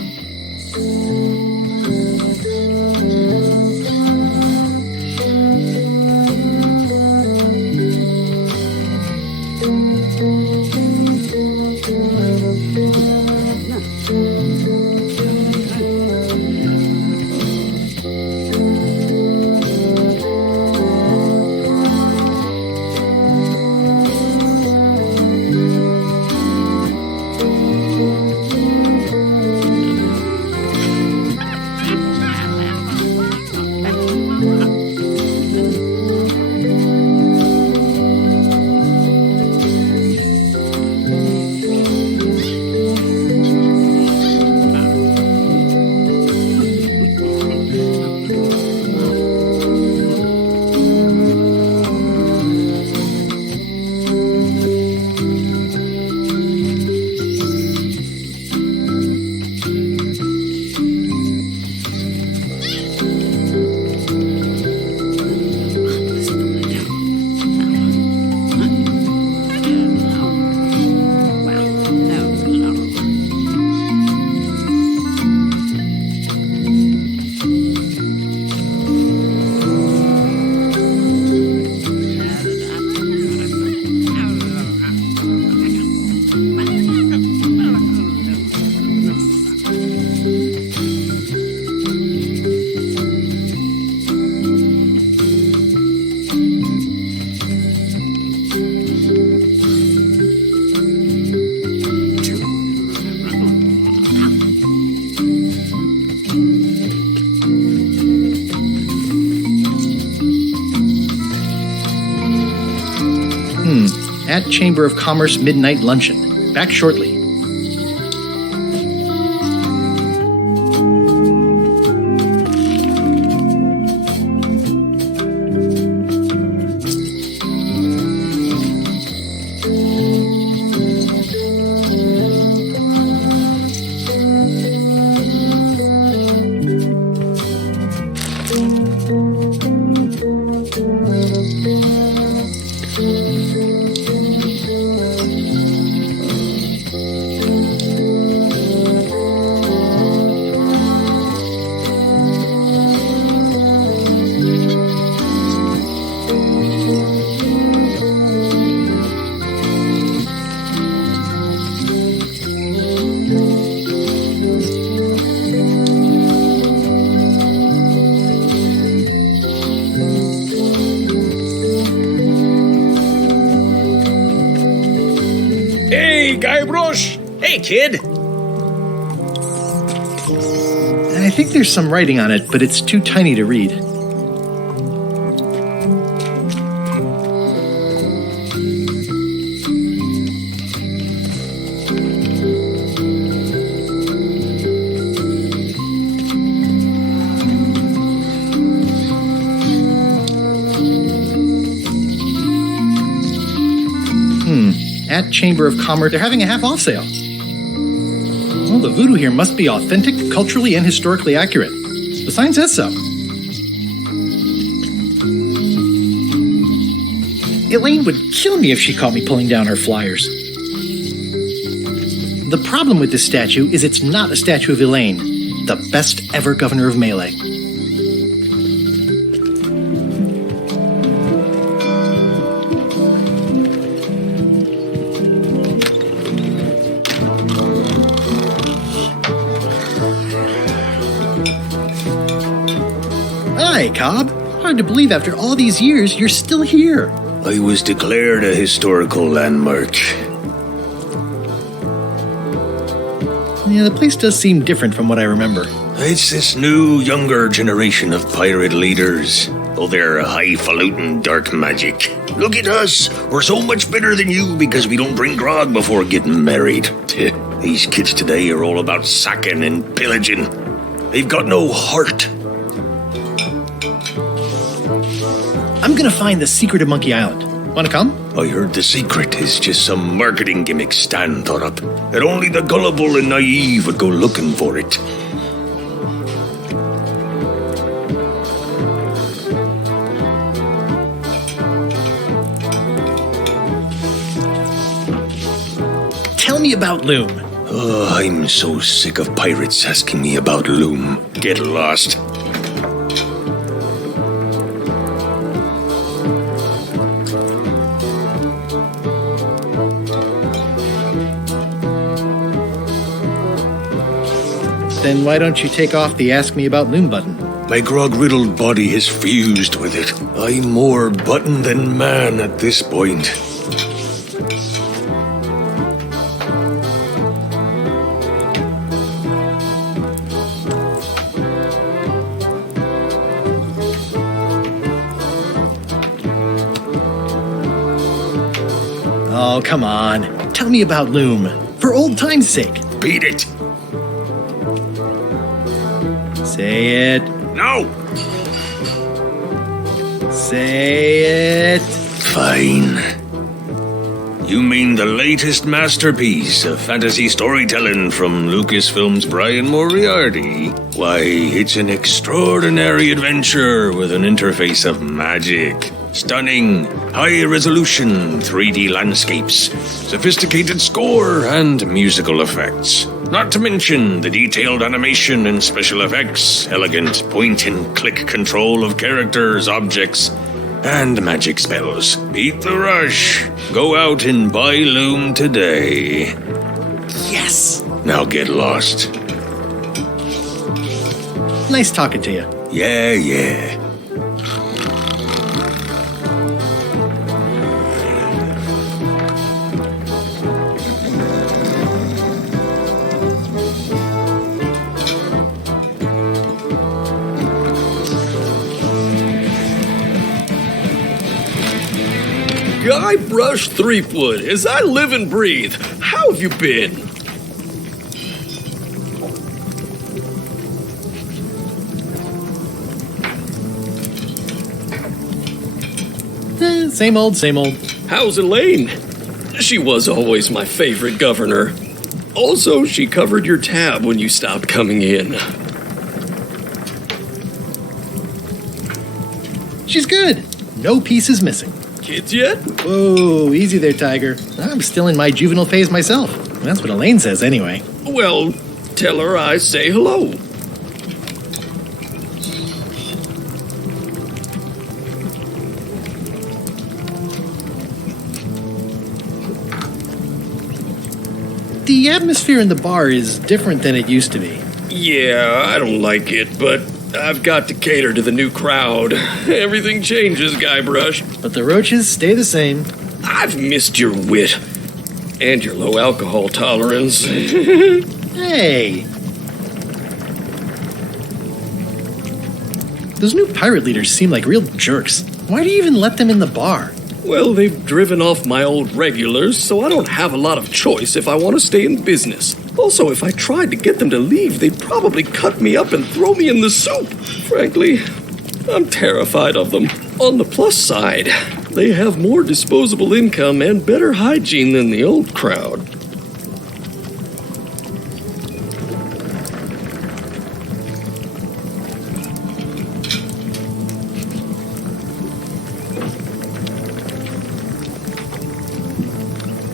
At Chamber of Commerce Midnight Luncheon. Back shortly. Hey, kid! I think there's some writing on it, but it's too tiny to read. At Chamber of Commerce, they're having a half-off sale. Well, the voodoo here must be authentic, culturally, and historically accurate. The sign says so. Elaine would kill me if she caught me pulling down her flyers. The problem with this statue is it's not a statue of Elaine, the best ever governor of Melee. Hi, Cobb. Hard to believe after all these years you're still here. I was declared a historical landmark. Yeah, the place does seem different from what I remember. It's this new, younger generation of pirate leaders. Oh, they're highfalutin dark magic. Look at us. We're so much better than you because we don't bring grog before getting married. These kids today are all about sacking and pillaging. They've got no heart. I'm gonna find the secret of Monkey Island. Wanna come? I heard the secret is just some marketing gimmick Stan thought up. That only the gullible and naive would go looking for it. Tell me about Loom. Oh, I'm so sick of pirates asking me about Loom. Get lost. Then why don't you take off the Ask Me About Loom button? My grog-riddled body is fused with it. I'm more button than man at this point. Oh, come on. Tell me about Loom. For old time's sake. Beat it. Say it. No. Say it. Fine. You mean the latest masterpiece of fantasy storytelling from Lucasfilm's Brian Moriarty? Why, it's an extraordinary adventure with an interface of magic. Stunning, high-resolution 3D landscapes, sophisticated score, and musical effects. Not to mention the detailed animation and special effects, elegant point-and-click control of characters, objects, and magic spells. Beat the rush. Go out and buy Loom today. Yes! Now get lost. Nice talking to you. Yeah. Guybrush Threepwood, as I live and breathe, how have you been? Same old, same old. How's Elaine? She was always my favorite governor. Also, she covered your tab when you stopped coming in. She's good. No piece is missing. Kids yet? Whoa, easy there, Tiger. I'm still in my juvenile phase myself. That's what Elaine says anyway. Well, tell her I say hello. The atmosphere in the bar is different than it used to be. Yeah, I don't like it, but I've got to cater to the new crowd. Everything changes, Guybrush. But the roaches stay the same. I've missed your wit. And your low alcohol tolerance. Hey! Those new pirate leaders seem like real jerks. Why do you even let them in the bar? Well, they've driven off my old regulars, so I don't have a lot of choice if I want to stay in business. Also, if I tried to get them to leave, they'd probably cut me up and throw me in the soup. Frankly, I'm terrified of them. On the plus side, they have more disposable income and better hygiene than the old crowd.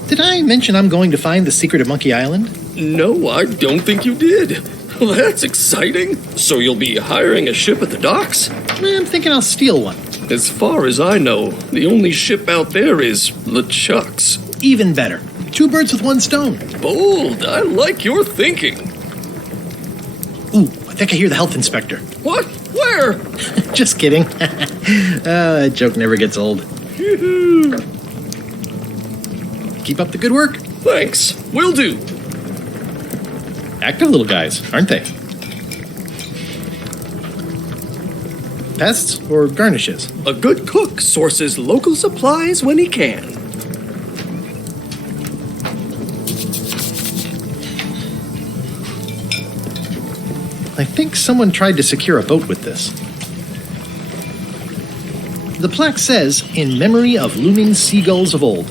Did I mention I'm going to find the secret of Monkey Island? No, I don't think you did. Well, that's exciting. So you'll be hiring a ship at the docks? I'm thinking I'll steal one. As far as I know, the only ship out there is LeChuck's. Even better. 2 birds with 1 stone. Bold. I like your thinking. Ooh, I think I hear the health inspector. What? Where? Just kidding. That joke never gets old. Keep up the good work. Thanks. Will do. Active little guys, aren't they? Pests or garnishes? A good cook sources local supplies when he can. I think someone tried to secure a boat with this. The plaque says, "In memory of looming seagulls of old."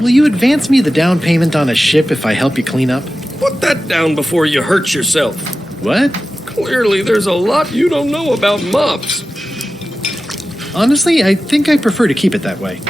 Will you advance me the down payment on a ship if I help you clean up? Put that down before you hurt yourself. What? Clearly, there's a lot you don't know about mops. Honestly, I think I prefer to keep it that way.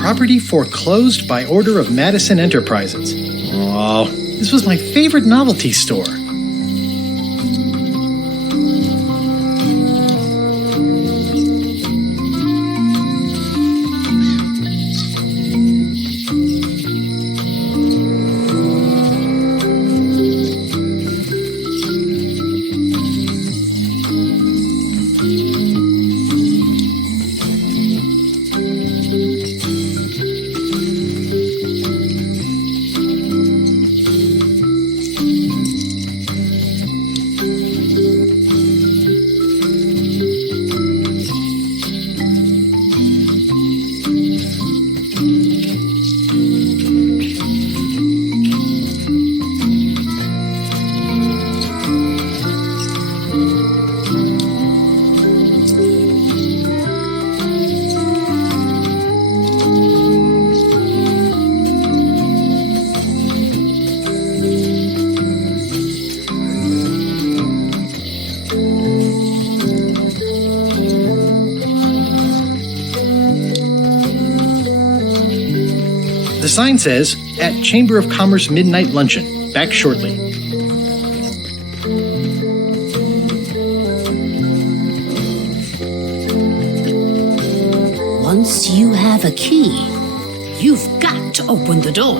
Property foreclosed by order of Madison Enterprises. Oh, this was my favorite novelty store. The sign says, at Chamber of Commerce Midnight Luncheon. Back shortly. Once you have a key, you've got to open the door.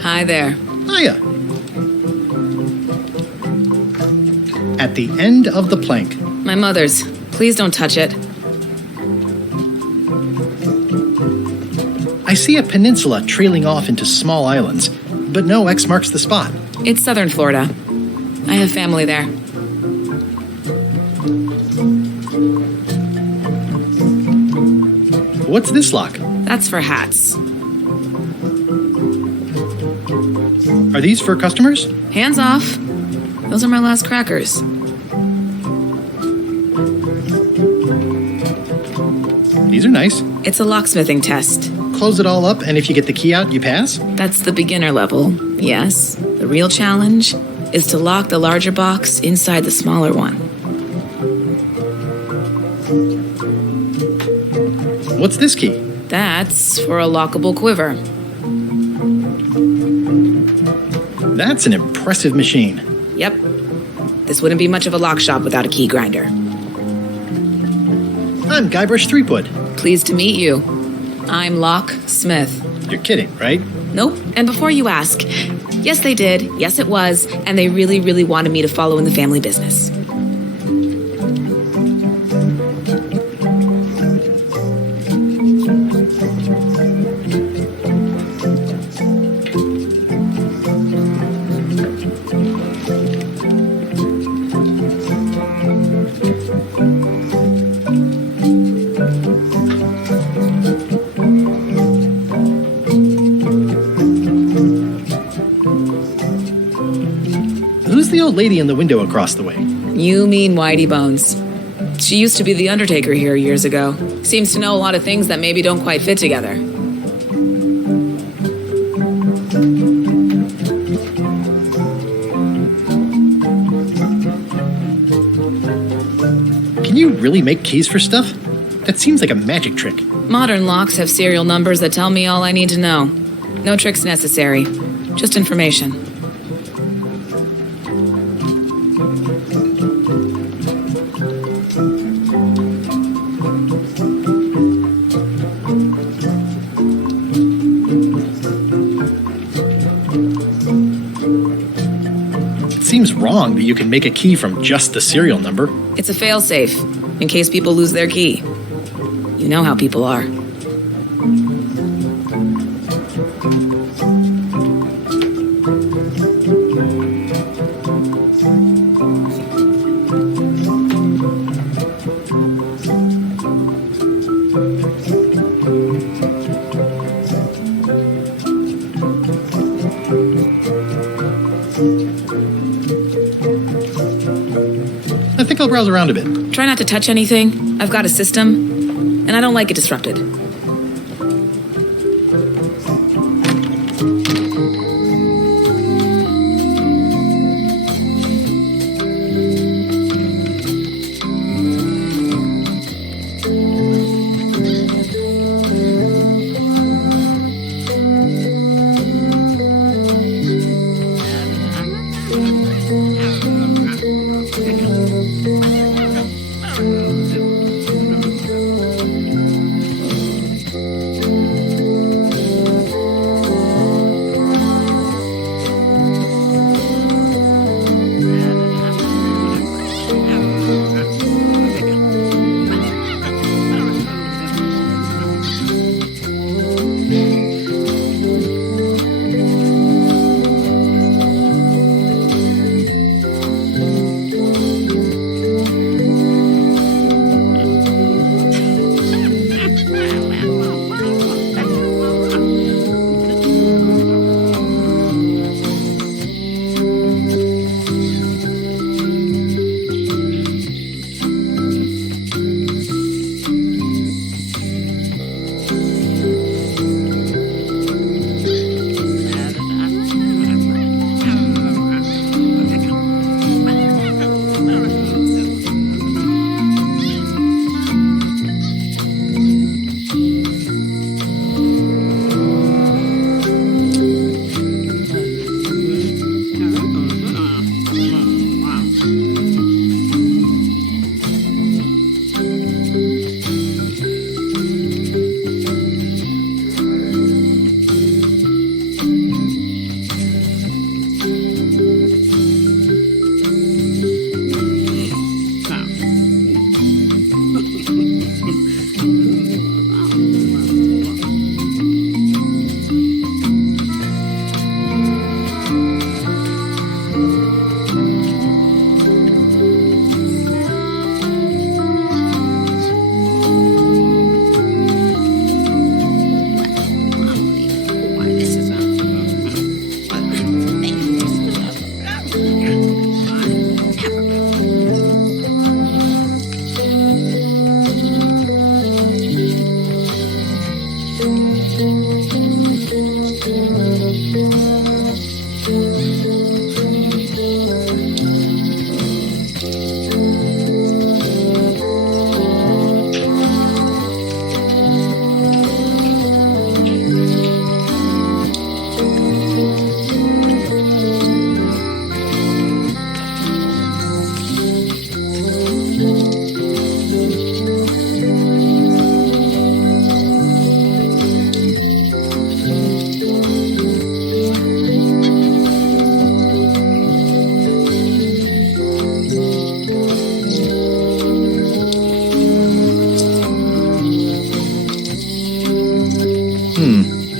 Hi there. Hiya. At the end of the plank. My mother's. Please don't touch it. I see a peninsula trailing off into small islands, but no X marks the spot. It's southern Florida. I have family there. What's this lock? That's for hats. Are these for customers? Hands off. Those are my last crackers. These are nice. It's a locksmithing test. Close it all up, and if you get the key out, you pass? That's the beginner level, yes. The real challenge is to lock the larger box inside the smaller one. What's this key? That's for a lockable quiver. That's an impressive machine. Yep. This wouldn't be much of a lock shop without a key grinder. I'm Guybrush Threepwood. Pleased to meet you. I'm Lock Smith. You're kidding, right? Nope. And before you ask, yes, they did. Yes, it was. And they really, really wanted me to follow in the family business. Who's the old lady in the window across the way? You mean Whitey Bones. She used to be the Undertaker here years ago. Seems to know a lot of things that maybe don't quite fit together. Can you really make keys for stuff? That seems like a magic trick. Modern locks have serial numbers that tell me all I need to know. No tricks necessary. Just information. seems wrong that you can make a key from just the serial number. It's a failsafe, in case people lose their key. You know how people are. I think I'll browse around a bit. Try not to touch anything. I've got a system, and I don't like it disrupted.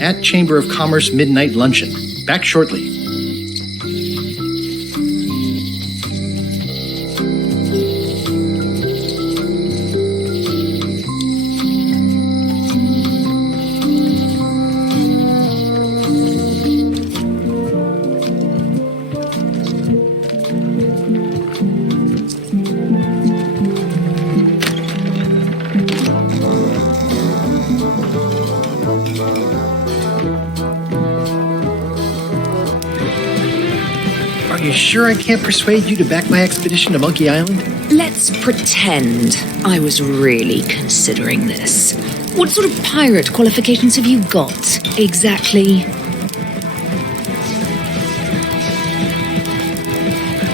At Chamber of Commerce Midnight Luncheon. Back shortly. Are you sure I can't persuade you to back my expedition to Monkey Island? Let's pretend I was really considering this. What sort of pirate qualifications have you got, exactly?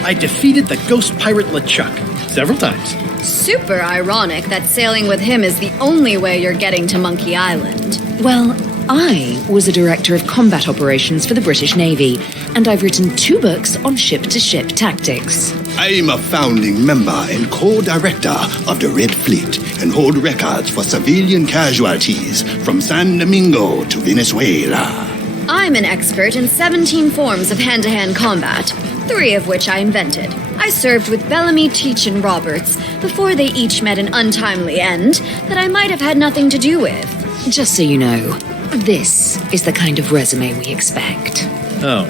I defeated the ghost pirate LeChuck several times. Super ironic that sailing with him is the only way you're getting to Monkey Island. Well, I was a director of combat operations for the British Navy, and I've written 2 books on ship-to-ship tactics. I'm a founding member and co-director of the Red Fleet and hold records for civilian casualties from San Domingo to Venezuela. I'm an expert in 17 forms of hand-to-hand combat, 3 of which I invented. I served with Bellamy, Teach, and Roberts before they each met an untimely end that I might have had nothing to do with. Just so you know, this is the kind of resume we expect. Oh.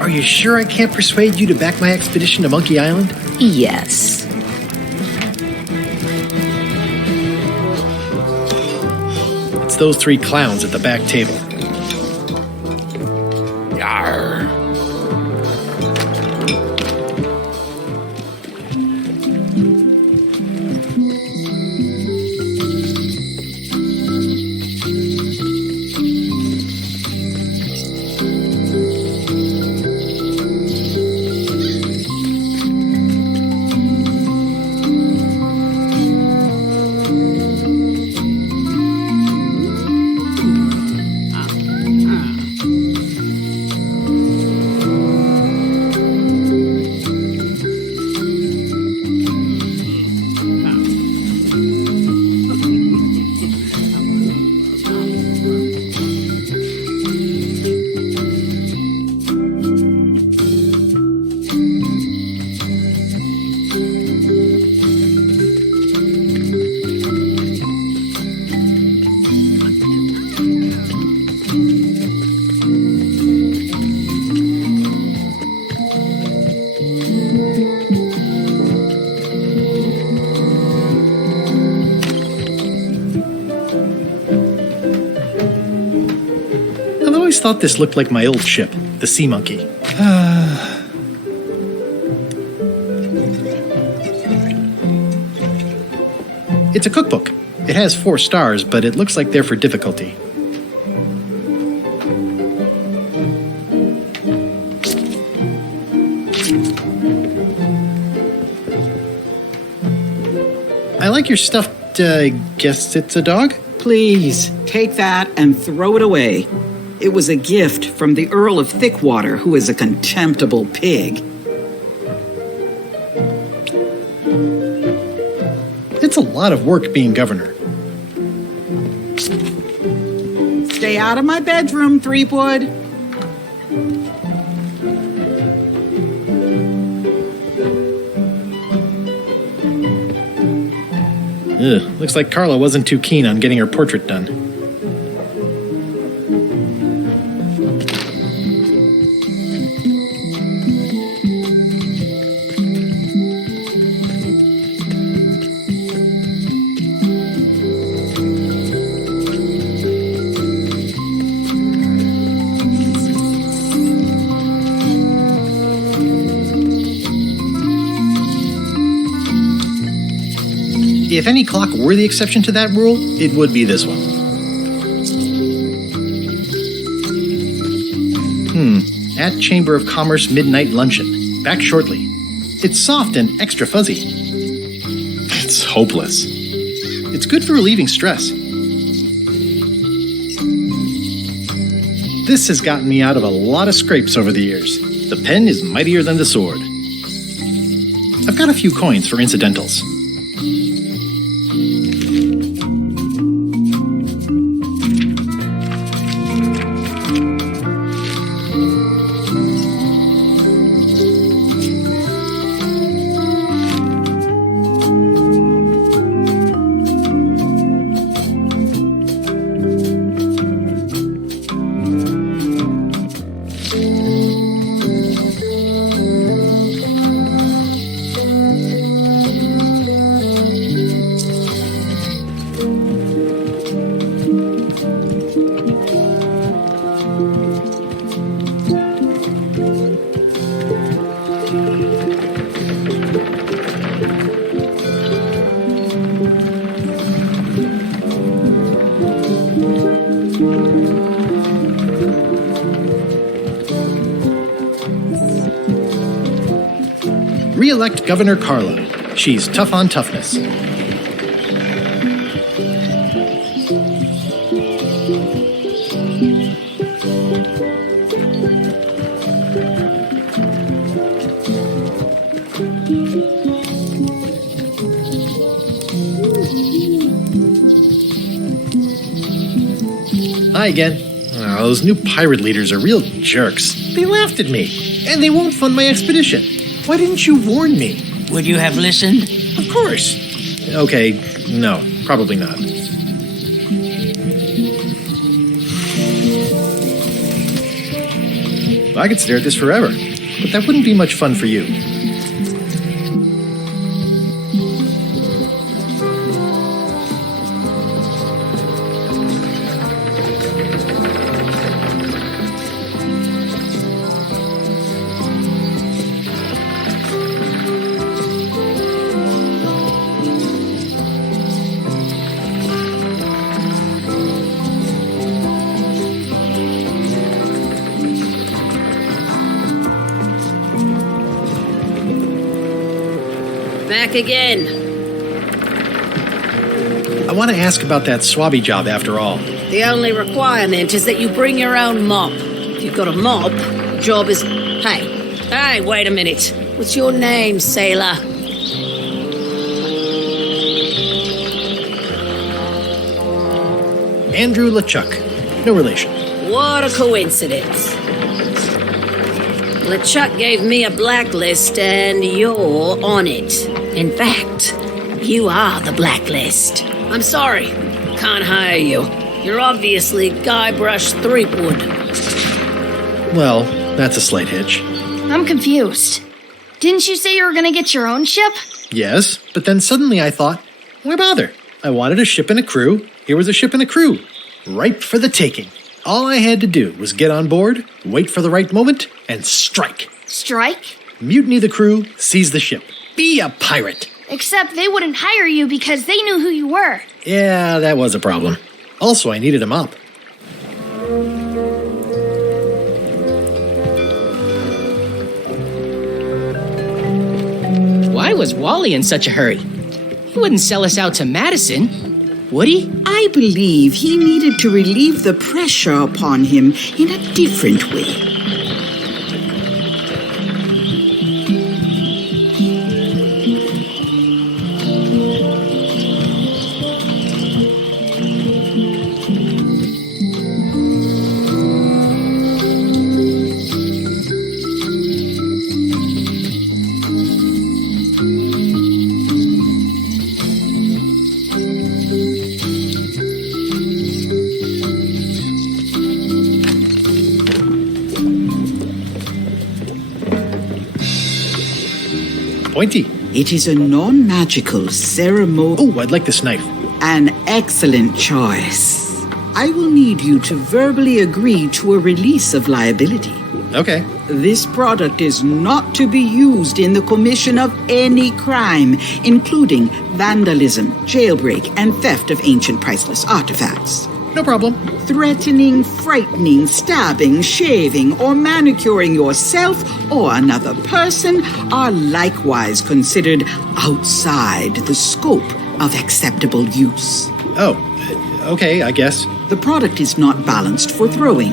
Are you sure I can't persuade you to back my expedition to Monkey Island? Yes. It's those 3 clowns at the back table. Yarr. Thought this looked like my old ship, the Sea Monkey. It's a cookbook. It has 4 stars, but it looks like they're for difficulty. I like your stuffed, guess it's a dog? Please, take that and throw it away. It was a gift from the Earl of Thickwater, who is a contemptible pig. It's a lot of work being governor. Stay out of my bedroom, Threepwood. Ugh, looks like Carla wasn't too keen on getting her portrait done. If any clock were the exception to that rule, it would be this one. At Chamber of Commerce Midnight Luncheon. Back shortly. It's soft and extra fuzzy. It's hopeless. It's good for relieving stress. This has gotten me out of a lot of scrapes over the years. The pen is mightier than the sword. I've got a few coins for incidentals. Re-elect Governor Carla. She's tough on toughness. Hi again. Oh, those new pirate leaders are real jerks. They laughed at me, and they won't fund my expedition. Why didn't you warn me? Would you have listened? Of course. Okay, no, probably not. I could stare at this forever, but that wouldn't be much fun for you. Back again. I want to ask about that swabby job after all. The only requirement is that you bring your own mop. If you've got a mop, the job is... Hey, wait a minute. What's your name, sailor? Andrew LeChuck. No relation. What a coincidence. LeChuck gave me a blacklist and you're on it. In fact, you are the blacklist. I'm sorry, can't hire you. You're obviously Guybrush Threepwood. Well, that's a slight hitch. I'm confused. Didn't you say you were gonna get your own ship? Yes, but then suddenly I thought, why bother? I wanted a ship and a crew. Here was a ship and a crew. Ripe for the taking. All I had to do was get on board, wait for the right moment, and strike. Strike? Mutiny the crew, seize the ship. Be a pirate. Except they wouldn't hire you because they knew who you were. Yeah, that was a problem. Also, I needed a mop. Why was Wally in such a hurry? He wouldn't sell us out to Madison, would he? I believe he needed to relieve the pressure upon him in a different way. Pointy. It is a non-magical ceremony. Oh, I'd like this knife. An excellent choice. I will need you to verbally agree to a release of liability. Okay. This product is not to be used in the commission of any crime, including vandalism, jailbreak, and theft of ancient priceless artifacts. No problem. Threatening, frightening, stabbing, shaving, or manicuring yourself or another person are likewise considered outside the scope of acceptable use. Oh, okay, I guess. The product is not balanced for throwing.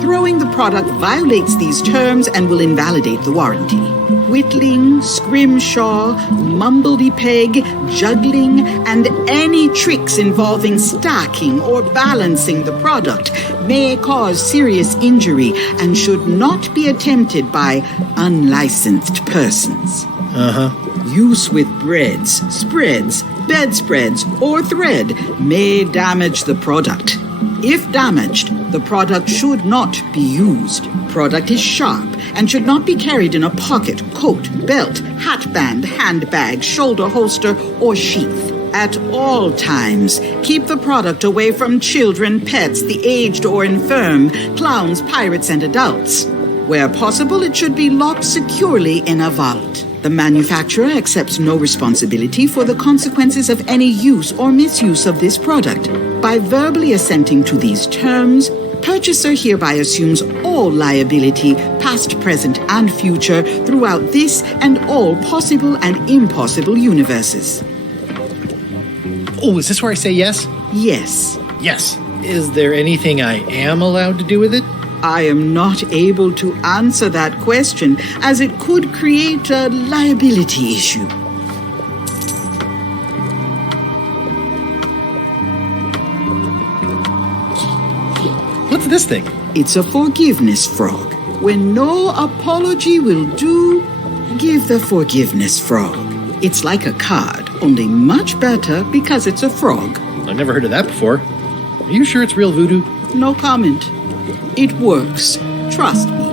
Throwing the product violates these terms and will invalidate the warranty. Whittling, scrimshaw, mumbledy-peg, juggling, and any tricks involving stacking or balancing the product may cause serious injury and should not be attempted by unlicensed persons. Use with breads, spreads, bedspreads, or thread may damage the product. If damaged, the product should not be used. Product is sharp and should not be carried in a pocket, coat, belt, hatband, handbag, shoulder holster, or sheath. At all times, keep the product away from children, pets, the aged or infirm, clowns, pirates, and adults. Where possible, it should be locked securely in a vault. The manufacturer accepts no responsibility for the consequences of any use or misuse of this product. By verbally assenting to these terms, purchaser hereby assumes all liability, past, present, and future, throughout this and all possible and impossible universes. Oh, is this where I say yes? Yes. Yes. Is there anything I am allowed to do with it? I am not able to answer that question, as it could create a liability issue. this thing? It's a forgiveness frog. When no apology will do, give the forgiveness frog. It's like a card, only much better because it's a frog. I've never heard of that before. Are you sure it's real voodoo? No comment. It works. Trust me.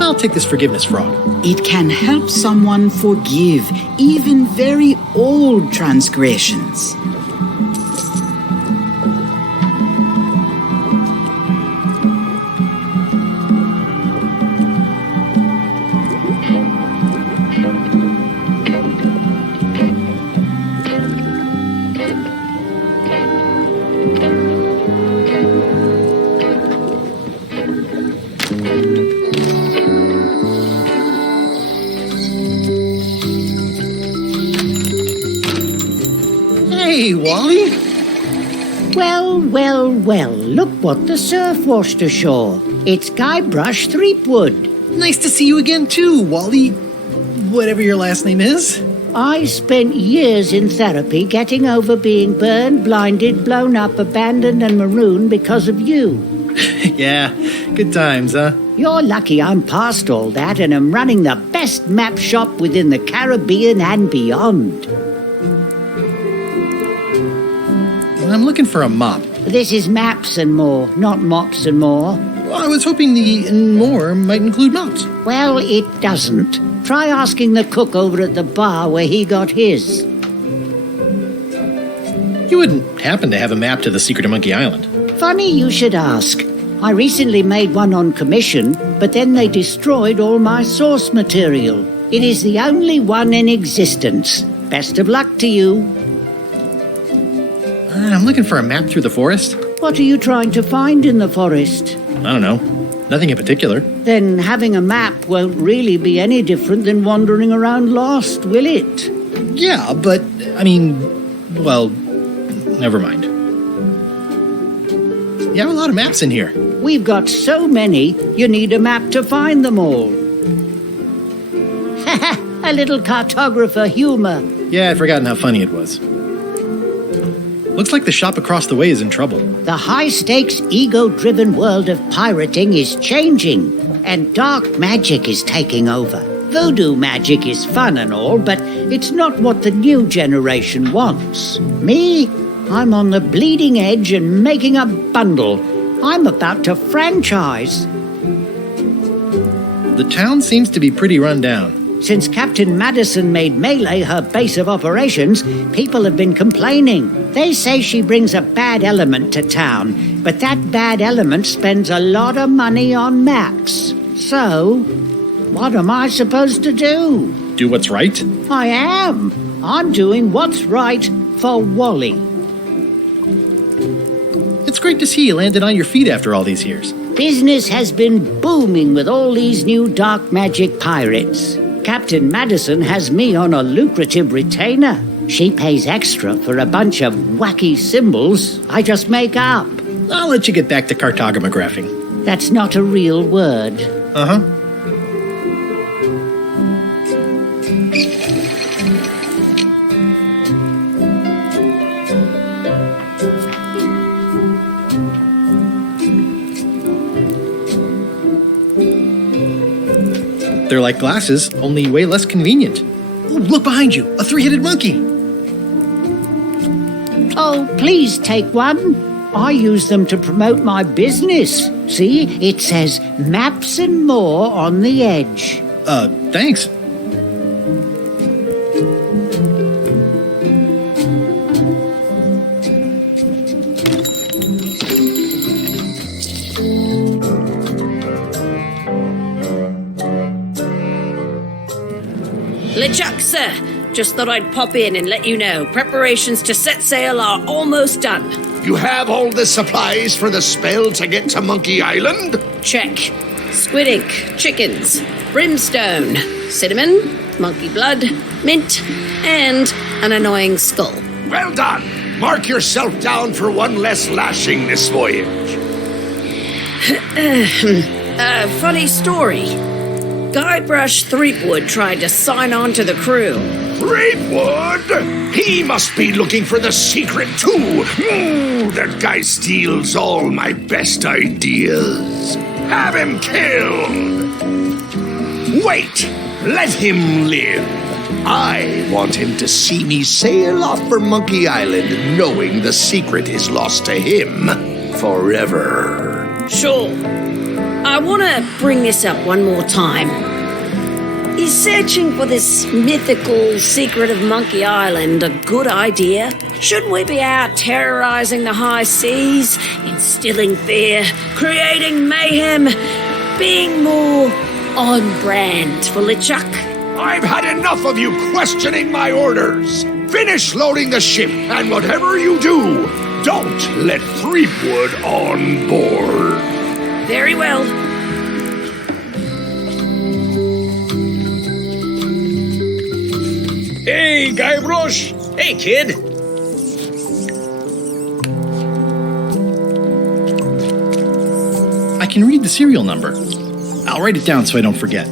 I'll take this forgiveness frog. It can help someone forgive even very old transgressions. Hey, Wally. Well, look what the surf washed ashore. It's Guybrush Threepwood. Nice to see you again too, Wally. Whatever your last name is. I spent years in therapy getting over being burned, blinded, blown up, abandoned and marooned because of you. Yeah, good times, huh? You're lucky I'm past all that and am running the best map shop within the Caribbean and beyond. I'm looking for a mop. This is Maps and More, not Mops and More. Well, I was hoping the and more might include mops. Well, it doesn't. Try asking the cook over at the bar where he got his. You wouldn't happen to have a map to the secret of Monkey Island. Funny you should ask. I recently made one on commission, but then they destroyed all my source material. It is the only one in existence. Best of luck to you. I'm looking for a map through the forest. What are you trying to find in the forest? I don't know. Nothing in particular. Then having a map won't really be any different than wandering around lost, will it? Yeah, but, I mean, well, never mind. You have a lot of maps in here. We've got so many, you need a map to find them all. A little cartographer humor. Yeah, I'd forgotten how funny it was. Looks like the shop across the way is in trouble. The high-stakes, ego-driven world of pirating is changing, and dark magic is taking over. Voodoo magic is fun and all, but it's not what the new generation wants. Me? I'm on the bleeding edge and making a bundle. I'm about to franchise. The town seems to be pretty run down. Since Captain Madison made Melee her base of operations, people have been complaining. They say she brings a bad element to town, but that bad element spends a lot of money on maps. So, what am I supposed to do? Do what's right? I am. I'm doing what's right for Wally. It's great to see you landed on your feet after all these years. Business has been booming with all these new dark magic pirates. Captain Madison has me on a lucrative retainer. She pays extra for a bunch of wacky symbols I just make up. I'll let you get back to cartographing. That's not a real word. Uh-huh. They're like glasses, only way less convenient. Ooh, look behind you, a three-headed monkey. Oh, please take one. I use them to promote my business. See, it says maps and more on the edge. Thanks. LeChuck, sir. Just thought I'd pop in and let you know. Preparations to set sail are almost done. You have all the supplies for the spell to get to Monkey Island? Check. Squid ink, chickens, brimstone, cinnamon, monkey blood, mint, and an annoying skull. Well done. Mark yourself down for one less lashing this voyage. Funny story. Guybrush Threepwood tried to sign on to the crew. Threepwood? He must be looking for the secret too. That guy steals all my best ideas. Have him killed. Wait, let him live. I want him to see me sail off for Monkey Island knowing the secret is lost to him forever. Sure. I want to bring this up one more time. Is searching for this mythical secret of Monkey Island a good idea? Shouldn't we be out terrorizing the high seas, instilling fear, creating mayhem, being more on brand for LeChuck? I've had enough of you questioning my orders. Finish loading the ship, and whatever you do, don't let Threepwood on board. Very well. Hey, Guybrush! Hey, kid! I can read the serial number. I'll write it down so I don't forget.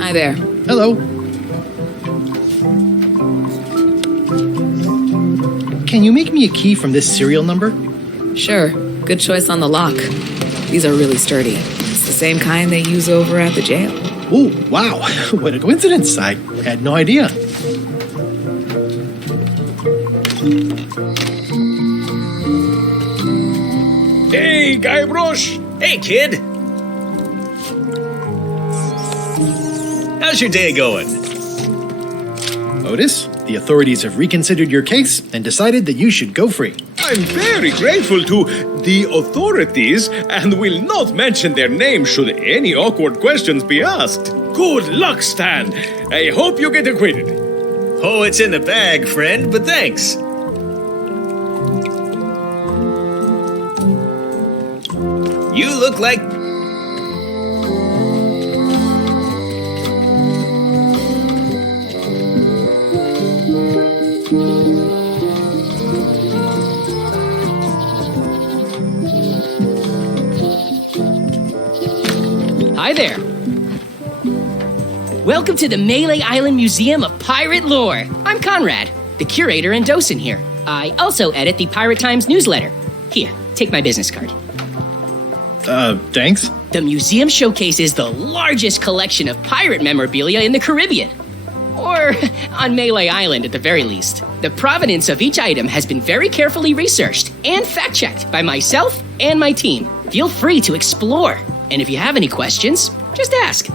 Hi there. Hello. Can you make me a key from this serial number? Sure. Good choice on the lock. These are really sturdy. It's the same kind they use over at the jail. Ooh, wow. What a coincidence. I had no idea. Hey, Guybrush! Hey, kid! How's your day going? Otis, the authorities have reconsidered your case and decided that you should go free. I'm very grateful to the authorities and will not mention their name should any awkward questions be asked. Good luck, Stan. I hope you get acquitted. Oh, it's in the bag, friend, but thanks. You look like... Hi there. Welcome to the Melee Island Museum of Pirate Lore. I'm Conrad, the curator and docent here. I also edit the Pirate Times newsletter. Here, take my business card. Thanks. The museum showcases the largest collection of pirate memorabilia in the Caribbean. Or on Melee Island at the very least. The provenance of each item has been very carefully researched and fact-checked by myself and my team. Feel free to explore. And if you have any questions, just ask.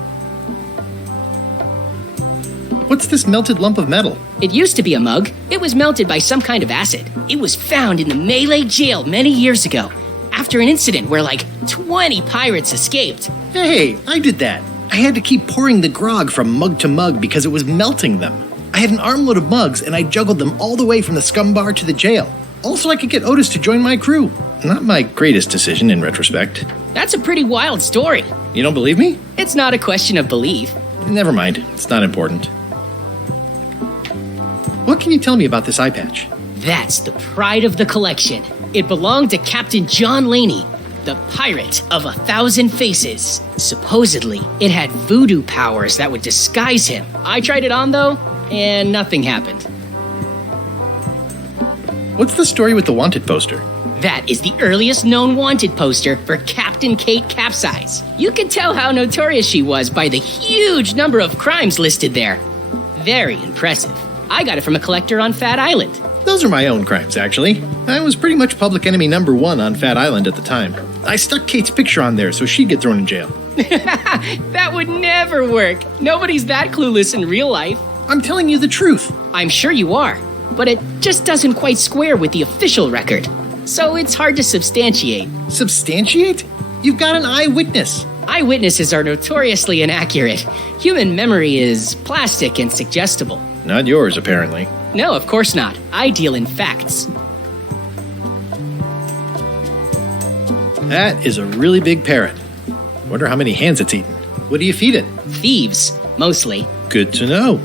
What's this melted lump of metal? It used to be a mug. It was melted by some kind of acid. It was found in the Melee jail many years ago, after an incident where like 20 pirates escaped. Hey, I did that. I had to keep pouring the grog from mug to mug because it was melting them. I had an armload of mugs and I juggled them all the way from the scum bar to the jail. Also, I could get Otis to join my crew. Not my greatest decision in retrospect. That's a pretty wild story. You don't believe me? It's not a question of belief. Never mind. It's not important. What can you tell me about this eye patch? That's the pride of the collection. It belonged to Captain John Laney, the pirate of 1,000 faces. Supposedly, it had voodoo powers that would disguise him. I tried it on though, and nothing happened. What's the story with the wanted poster? That is the earliest known wanted poster for Captain Kate Capsize. You can tell how notorious she was by the huge number of crimes listed there. Very impressive. I got it from a collector on Fat Island. Those are my own crimes, actually. I was pretty much public enemy #1 on Fat Island at the time. I stuck Kate's picture on there so she'd get thrown in jail. That would never work. Nobody's that clueless in real life. I'm telling you the truth. I'm sure you are, but it just doesn't quite square with the official record. So it's hard to substantiate. Substantiate? You've got an eyewitness. Eyewitnesses are notoriously inaccurate. Human memory is plastic and suggestible. Not yours, apparently. No, of course not. I deal in facts. That is a really big parrot. Wonder how many hands it's eaten. What do you feed it? Thieves, mostly. Good to know.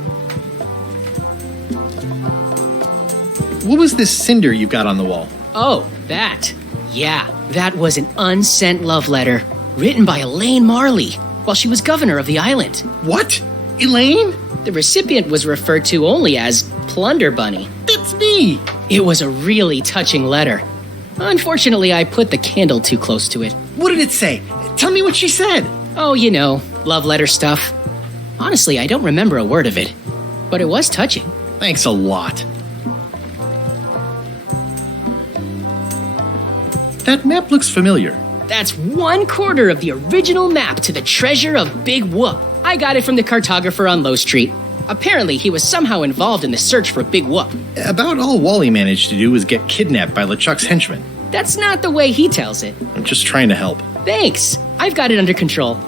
What was this cinder you've got on the wall? Oh, that. Yeah, that was an unsent love letter written by Elaine Marley while she was governor of the island. What? Elaine? The recipient was referred to only as Plunder Bunny. That's me! It was a really touching letter. Unfortunately, I put the candle too close to it. What did it say? Tell me what she said. Oh, you know, love letter stuff. Honestly, I don't remember a word of it, but it was touching. Thanks a lot. That map looks familiar. That's 1/4 of the original map to the treasure of Big Whoop. I got it from the cartographer on Low Street. Apparently, he was somehow involved in the search for Big Whoop. About all Wally managed to do was get kidnapped by LeChuck's henchmen. That's not the way he tells it. I'm just trying to help. Thanks. I've got it under control.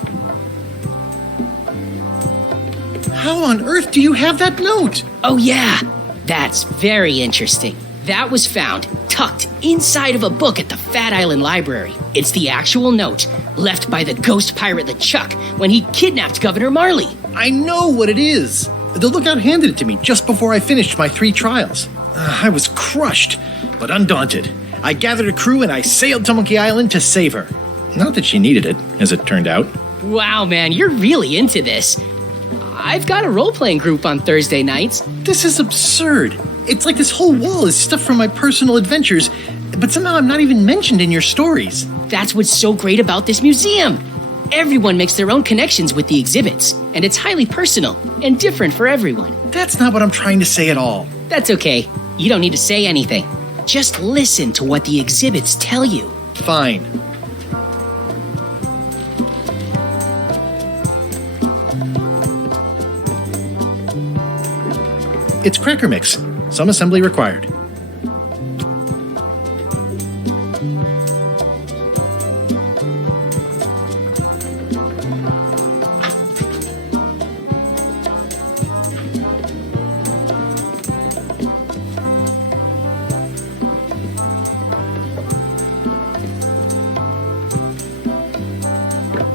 How on earth do you have that note? Oh, yeah. That's very interesting. That was found tucked inside of a book at the Fat Island Library. It's the actual note left by the ghost pirate LeChuck when he kidnapped Governor Marley. I know what it is. The lookout handed it to me just before I finished my 3 trials. I was crushed, but undaunted. I gathered a crew and I sailed to Monkey Island to save her. Not that she needed it, as it turned out. Wow, man, you're really into this. I've got a role-playing group on Thursday nights. This is absurd. It's like this whole wall is stuff from my personal adventures, but somehow I'm not even mentioned in your stories. That's what's so great about this museum. Everyone makes their own connections with the exhibits, and it's highly personal and different for everyone. That's not what I'm trying to say at all. That's okay. You don't need to say anything. Just listen to what the exhibits tell you. Fine. It's cracker mix. Some assembly required.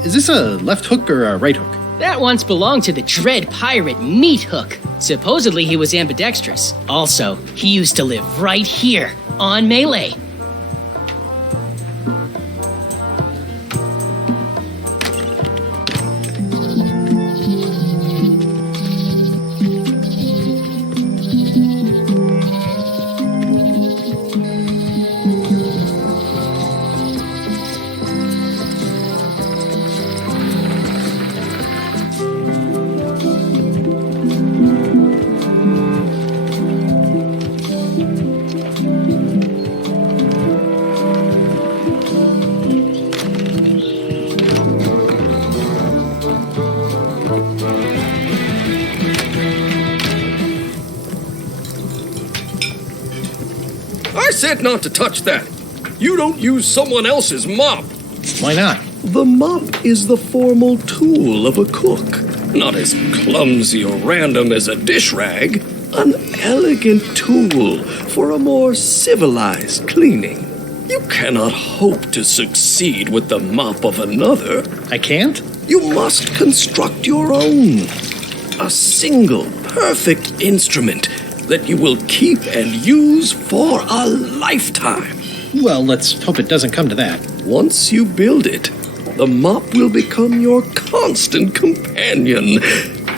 Is this a left hook or a right hook? That once belonged to the dread pirate Meat Hook. Supposedly he was ambidextrous. Also, he used to live right here on Melee. said not to touch that. You don't use someone else's mop. Why not? The mop is the formal tool of a cook. Not as clumsy or random as a dish rag. An elegant tool for a more civilized cleaning. You cannot hope to succeed with the mop of another. I can't? You must construct your own. A single, perfect instrument that you will keep and use for a lifetime. Well, let's hope it doesn't come to that. Once you build it, the mop will become your constant companion,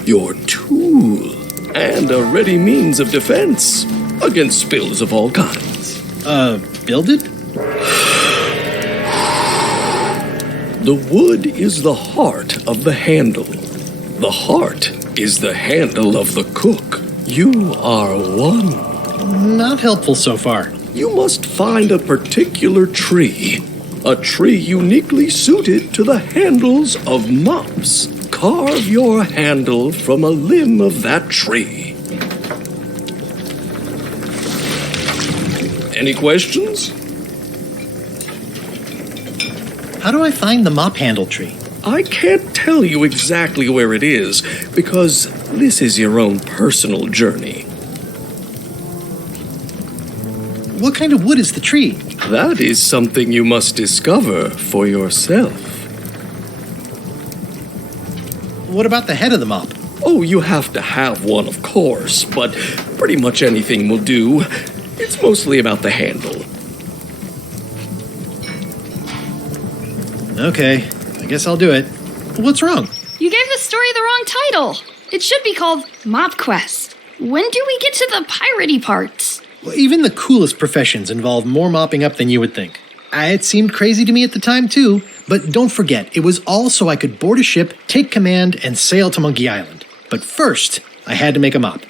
your tool, and a ready means of defense against spills of all kinds. Build it? The wood is the heart of the handle. The heart is the handle of the cook. You are one. Not helpful so far. You must find a particular tree. A tree uniquely suited to the handles of mops. Carve your handle from a limb of that tree. Any questions? How do I find the mop handle tree? I can't tell you exactly where it is, because this is your own personal journey. What kind of wood is the tree? That is something you must discover for yourself. What about the head of the mop? Oh, you have to have one, of course, but pretty much anything will do. It's mostly about the handle. Okay, I guess I'll do it. What's wrong? You gave the story the wrong title. It should be called Mop Quest. When do we get to the piratey parts? Well, even the coolest professions involve more mopping up than you would think. It seemed crazy to me at the time, too, but don't forget, it was all so I could board a ship, take command, and sail to Monkey Island. But first, I had to make a mop.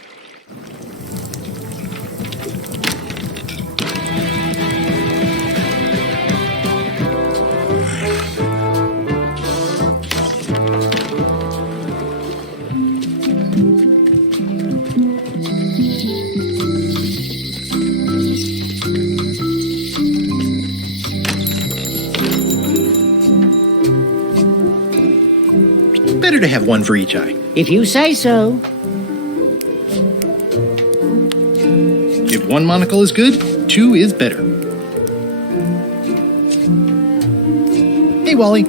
Better to have one for each eye. If you say so. If one monocle is good, two is better. Hey, Wally.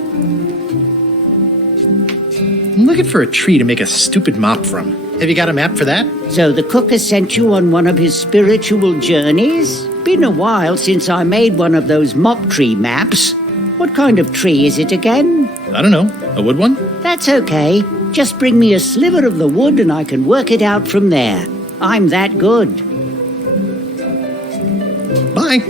I'm looking for a tree to make a stupid mop from. Have you got a map for that? So the cook has sent you on one of his spiritual journeys? Been a while since I made one of those mop tree maps. What kind of tree is it again? I don't know. A wood one? That's okay. Just bring me a sliver of the wood and I can work it out from there. I'm that good. Bye.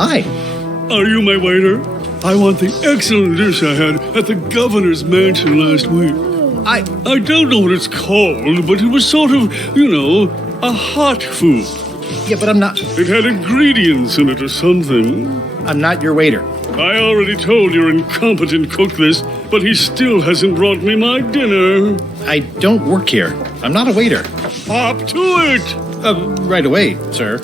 Hi. Are you my waiter? I want the excellent dish I had at the governor's mansion last week. I don't know what it's called, but it was sort of, a hot food. Yeah, but I'm not... It had ingredients in it or something. I'm not your waiter. I already told your incompetent cook this, but he still hasn't brought me my dinner. I don't work here. I'm not a waiter. Hop to it! Right away, sir.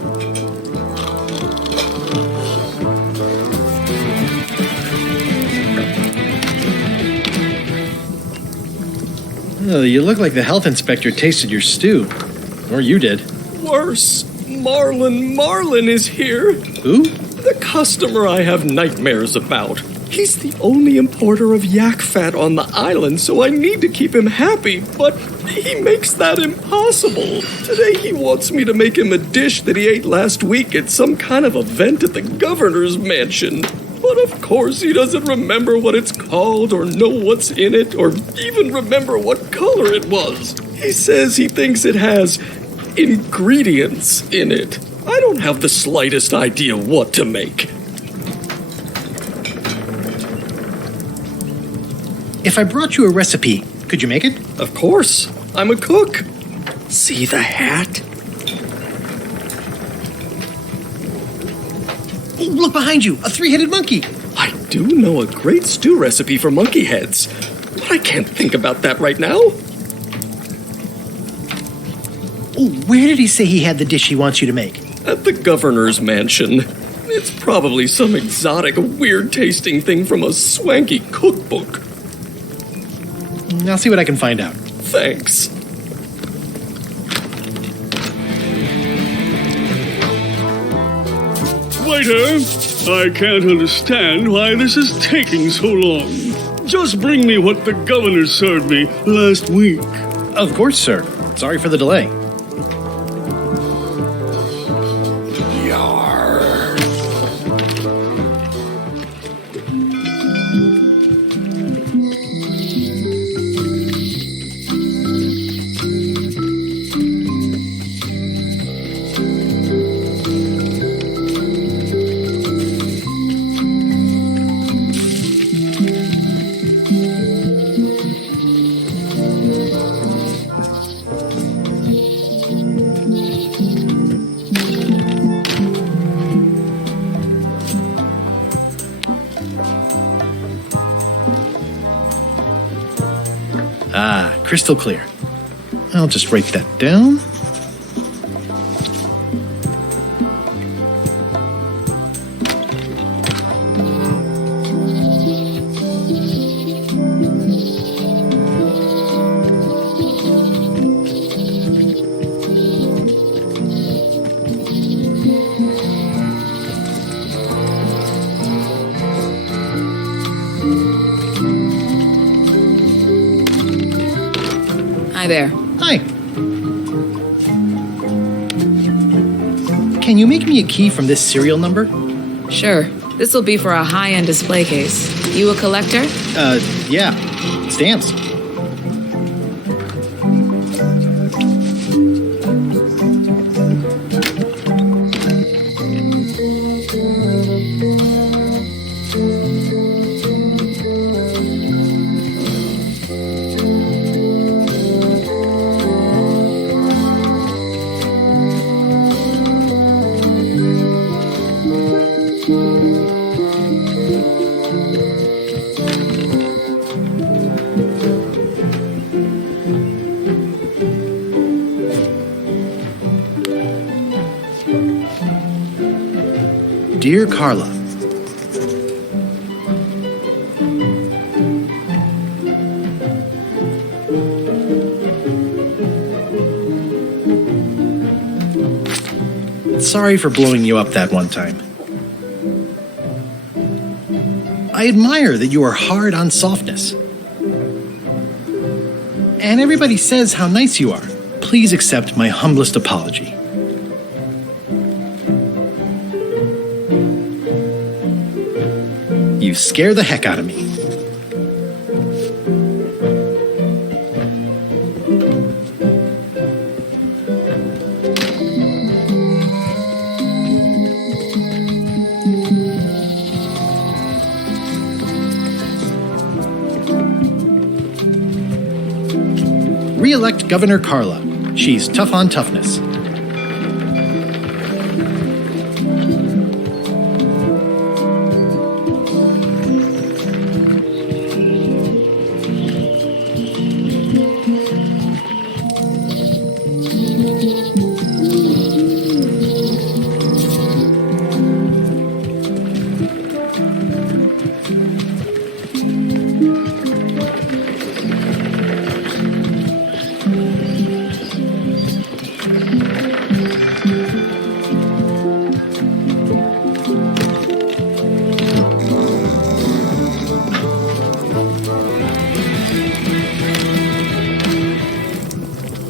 Oh, you look like the health inspector tasted your stew. Or you did. Worse. Marlin is here. Who? The customer I have nightmares about. He's the only importer of yak fat on the island, so I need to keep him happy, but he makes that impossible. Today he wants me to make him a dish that he ate last week at some kind of event at the governor's mansion. But of course he doesn't remember what it's called or know what's in it or even remember what color it was. He says he thinks it has ingredients in it. I don't have the slightest idea what to make. If I brought you a recipe, could you make it? Of course. I'm a cook. See the hat? Oh, look behind you! A three-headed monkey! I do know a great stew recipe for monkey heads, but I can't think about that right now. Oh, where did he say he had the dish he wants you to make? At the governor's mansion. It's probably some exotic, weird-tasting thing from a swanky cookbook. I'll see what I can find out. Thanks. Waiter, I can't understand why this is taking so long. Just bring me what the governor served me last week. Of course, sir. Sorry for the delay. Ah, crystal clear. I'll just write that down. Hi there. Hi. Can you make me a key from this serial number? Sure. This will be for a high-end display case. You a collector? Yeah. Stamps. Dear Carla, sorry for blowing you up that one time. I admire that you are hard on softness. And everybody says how nice you are. Please accept my humblest apology. You scare the heck out of me. Re-elect Governor Carla. She's tough on toughness.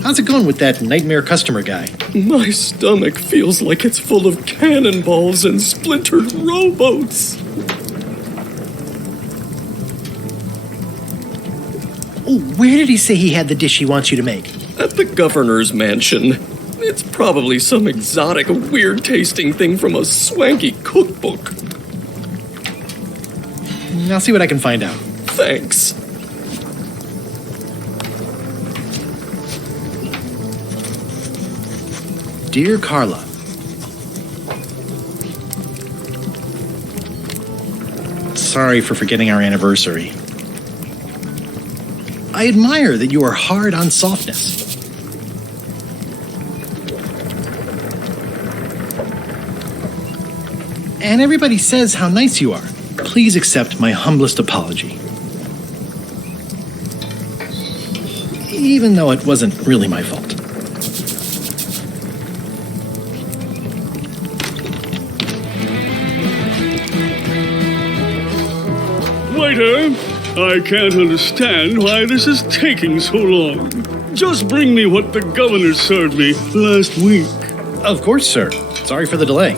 How's it going with that nightmare customer guy? My stomach feels like it's full of cannonballs and splintered rowboats. Oh, where did he say he had the dish he wants you to make? At the governor's mansion. It's probably some exotic, weird-tasting thing from a swanky cookbook. I'll see what I can find out. Thanks. Dear Carla, sorry for forgetting our anniversary. I admire that you are hard on softness. And everybody says how nice you are. Please accept my humblest apology. Even though it wasn't really my fault. Waiter, I can't understand why this is taking so long. Just bring me what the governor served me last week. Of course, sir. Sorry for the delay.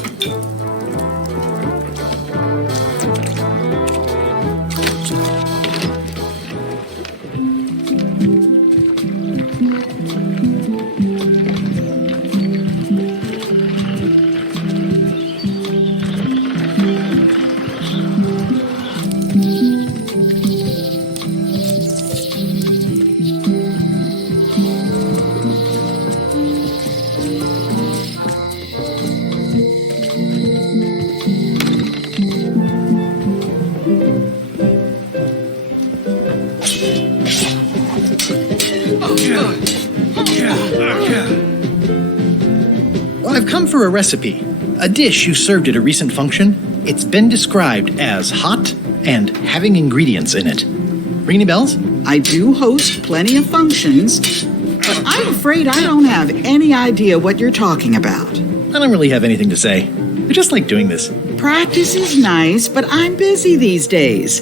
I've come for a recipe. A dish you served at a recent function. It's been described as hot and having ingredients in it. Ring any bells? I do host plenty of functions, but I'm afraid I don't have any idea what you're talking about. I don't really have anything to say. I just like doing this. Practice is nice, but I'm busy these days.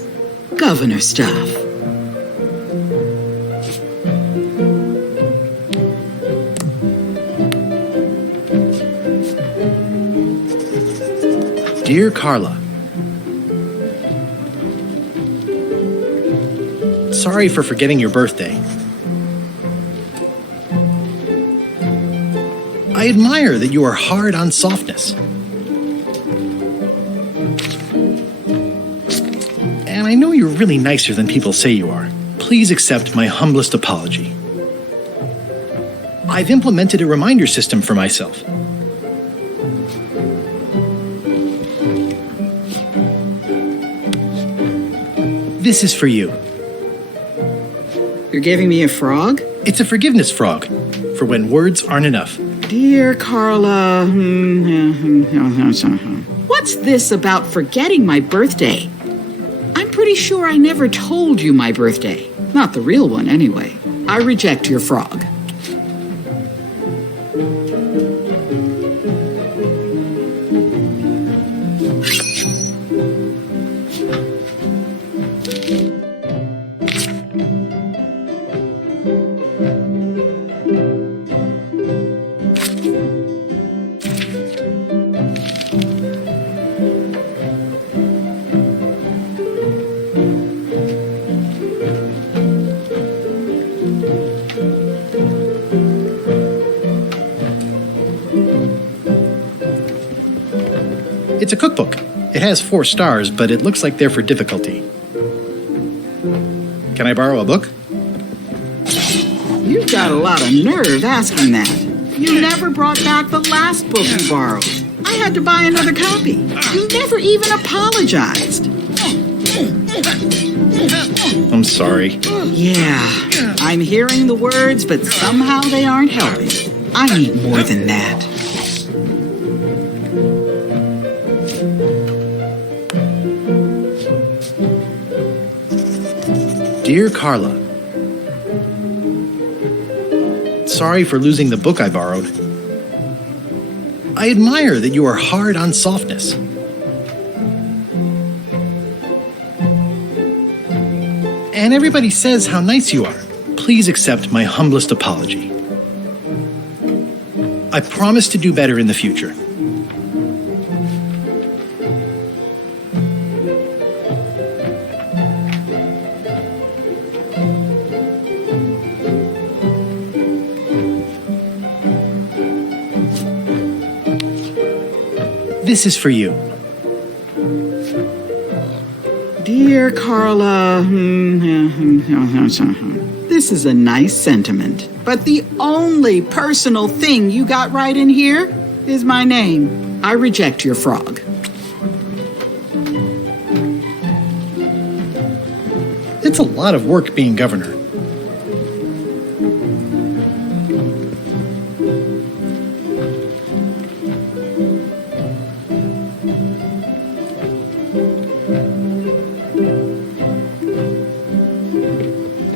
Governor stuff. Dear Carla, sorry for forgetting your birthday. I admire that you are hard on softness. And I know you're really nicer than people say you are. Please accept my humblest apology. I've implemented a reminder system for myself. This is for you. You're giving me a frog? It's a forgiveness frog, for when words aren't enough. Dear Carla, what's this about forgetting my birthday? I'm pretty sure I never told you my birthday. Not the real one, anyway. I reject your frog. It's a cookbook. It has 4 stars, but it looks like they're for difficulty. Can I borrow a book? You've got a lot of nerve asking that. You never brought back the last book you borrowed. I had to buy another copy. You never even apologized. I'm sorry. Yeah, I'm hearing the words, but somehow they aren't helping. I need more than that. Dear Carla, sorry for losing the book I borrowed. I admire that you are hard on softness. And everybody says how nice you are. Please accept my humblest apology. I promise to do better in the future. This is for you. Dear Carla, this is a nice sentiment. But the only personal thing you got right in here is my name. I reject your frog. It's a lot of work being governor.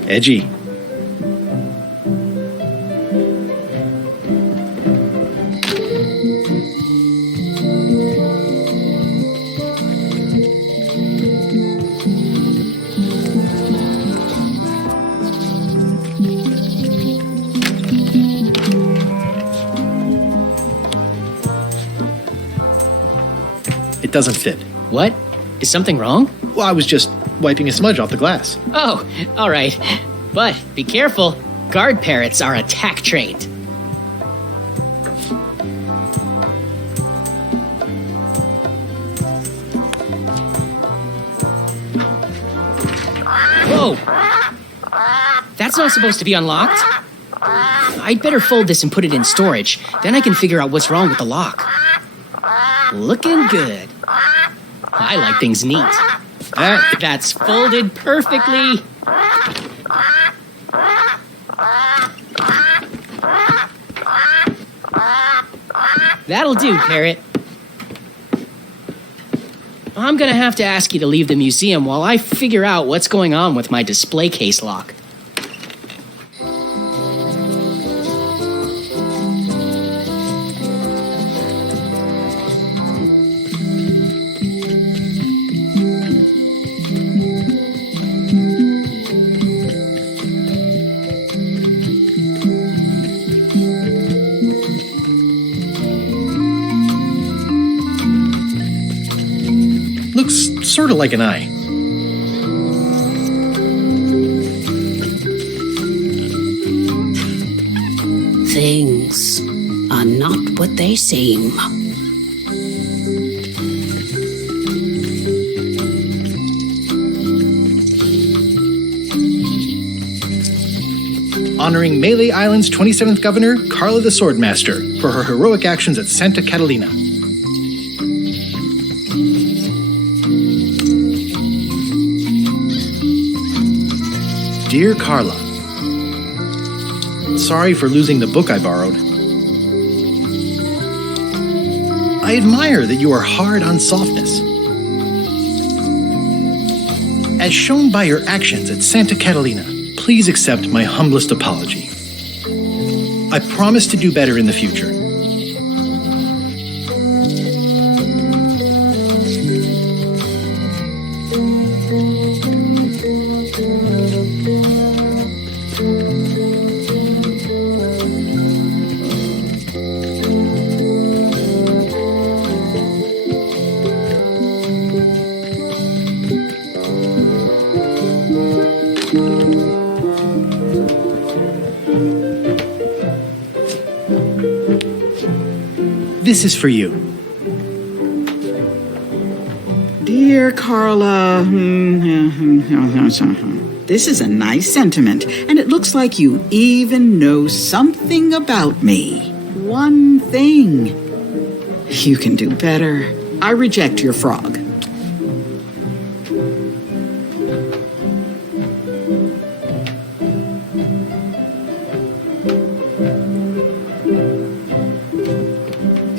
Edgy. It doesn't fit. What? Is something wrong? Well, I was just wiping a smudge off the glass. Oh, all right. But be careful. Guard parrots are attack trained. Whoa! That's not supposed to be unlocked. I'd better fold this and put it in storage. Then I can figure out what's wrong with the lock. Looking good. I like things neat. That's folded perfectly. That'll do, Parrot. I'm gonna have to ask you to leave the museum while I figure out what's going on with my display case lock. Looks sort of like an eye. Things are not what they seem. Honoring Melee Island's 27th governor, Carla the Swordmaster, for her heroic actions at Santa Catalina. Dear Carla, sorry for losing the book I borrowed. I admire that you are hard on softness. As shown by your actions at Santa Catalina, please accept my humblest apology. I promise to do better in the future. This is for you. Dear Carla, this is a nice sentiment, and it looks like you even know something about me. One thing. You can do better. I reject your frog.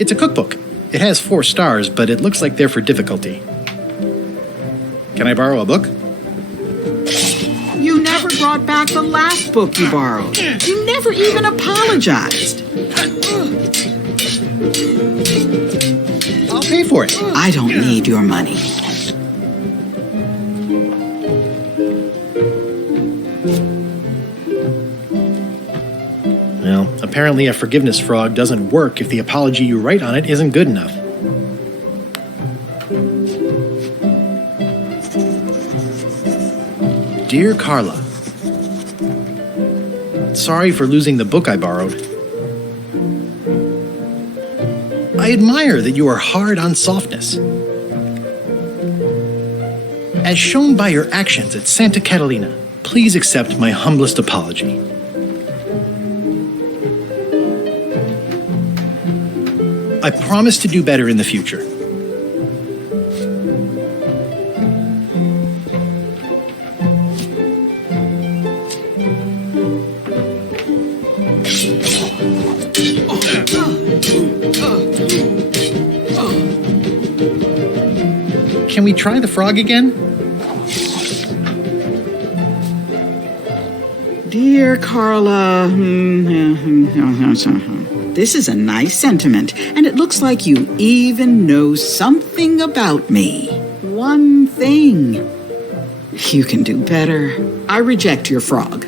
It's a cookbook. It has 4 stars, but it looks like they're for difficulty. Can I borrow a book? You never brought back the last book you borrowed. You never even apologized. I'll pay for it. I don't need your money. Well, apparently a forgiveness frog doesn't work if the apology you write on it isn't good enough. Dear Carla, sorry for losing the book I borrowed. I admire that you are hard on softness. As shown by your actions at Santa Catalina, please accept my humblest apology. I promise to do better in the future. Can we try the frog again? Dear Carla, this is a nice sentiment, and it looks like you even know something about me. One thing. You can do better. I reject your frog.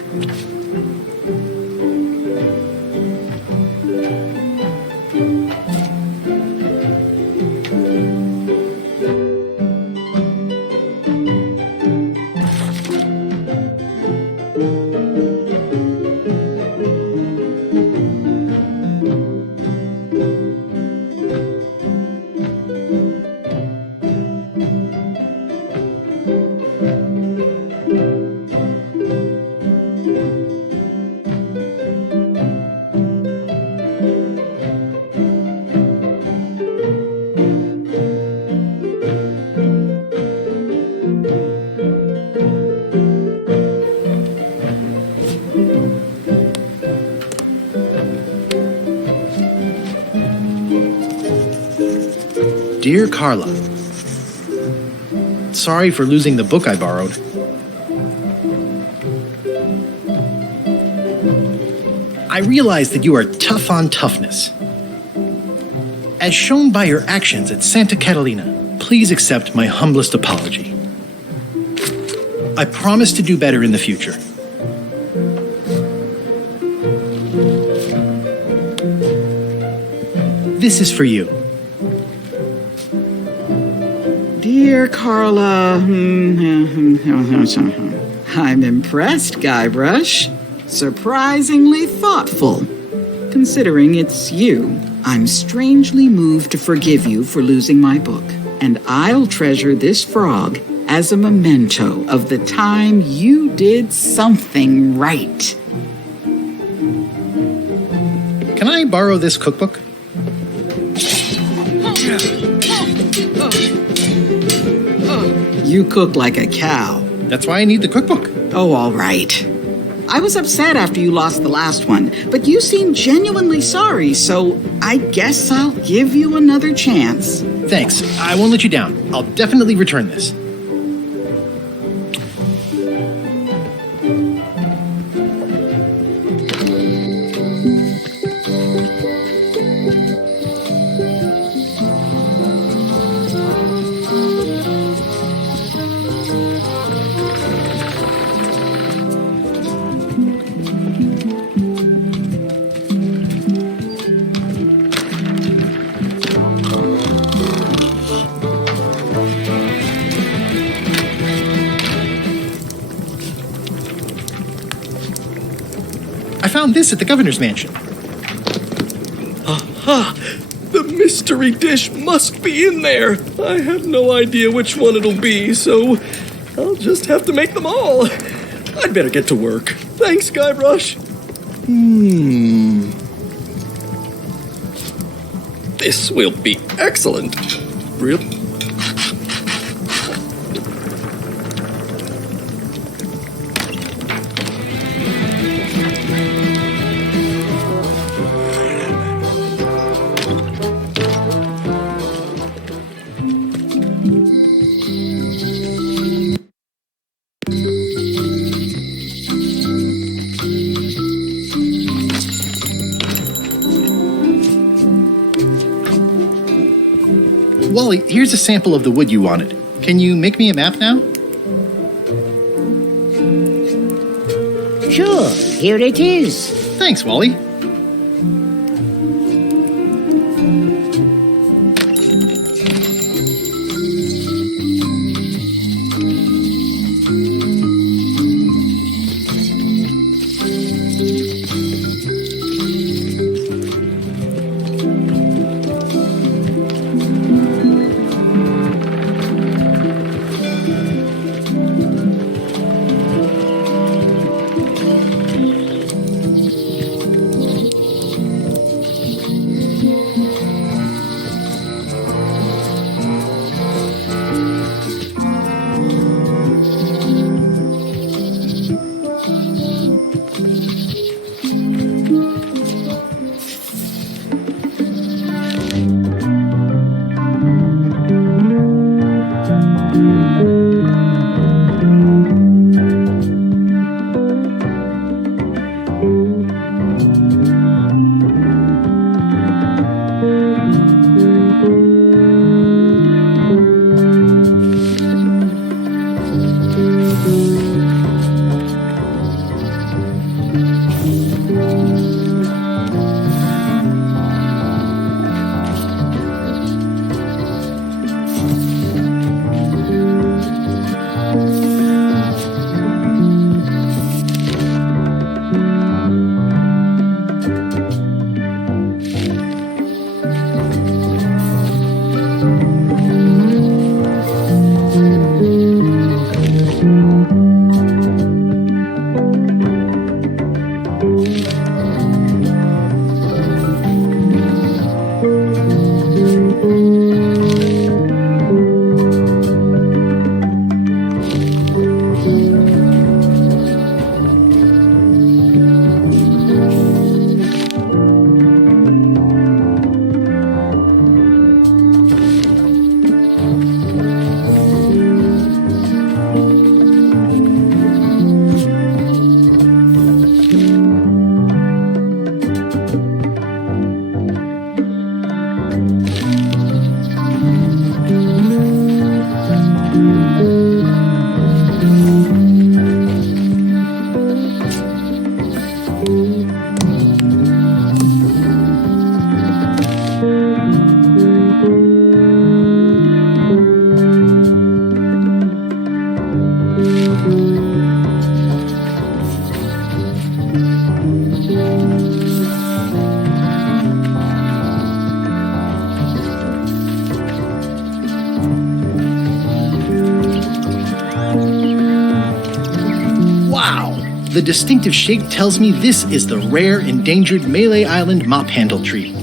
Dear Carla, sorry for losing the book I borrowed. I realize that you are tough on toughness. As shown by your actions at Santa Catalina, please accept my humblest apology. I promise to do better in the future. This is for you. Dear Carla, I'm impressed, Guybrush. Surprisingly thoughtful. Considering it's you, I'm strangely moved to forgive you for losing my book. And I'll treasure this frog as a memento of the time you did something right. Can I borrow this cookbook? You cook like a cow. That's why I need the cookbook. Oh, all right. I was upset after you lost the last one, but you seemed genuinely sorry, so I guess I'll give you another chance. Thanks. I won't let you down. I'll definitely return this. I found this at the governor's mansion. Aha! The mystery dish must be in there. I have no idea which one it'll be, so I'll just have to make them all. I'd better get to work. Thanks, Guybrush. This will be excellent. Really? Wally, here's a sample of the wood you wanted. Can you make me a map now? Sure, here it is. Thanks, Wally. The distinctive shape tells me this is the rare, endangered Malay Island mop handle tree.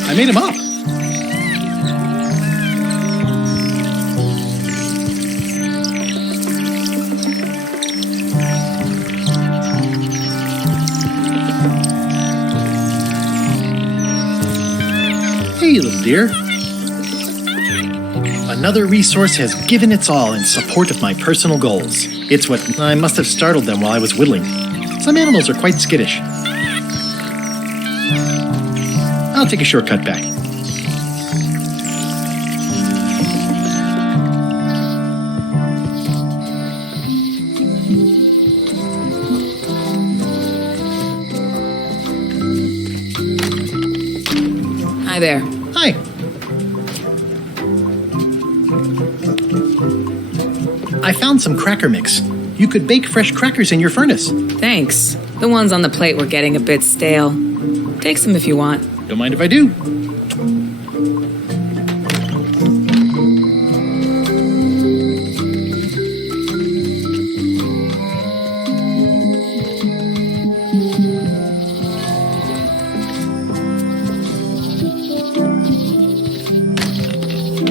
I made him up. Hey, little dear. Another resource has given its all in support of my personal goals. It's what I must have startled them while I was whittling. Some animals are quite skittish. I'll take a shortcut back. Hi there. Hi. I found some cracker mix. You could bake fresh crackers in your furnace. Thanks. The ones on the plate were getting a bit stale. Take some if you want. Don't mind if I do.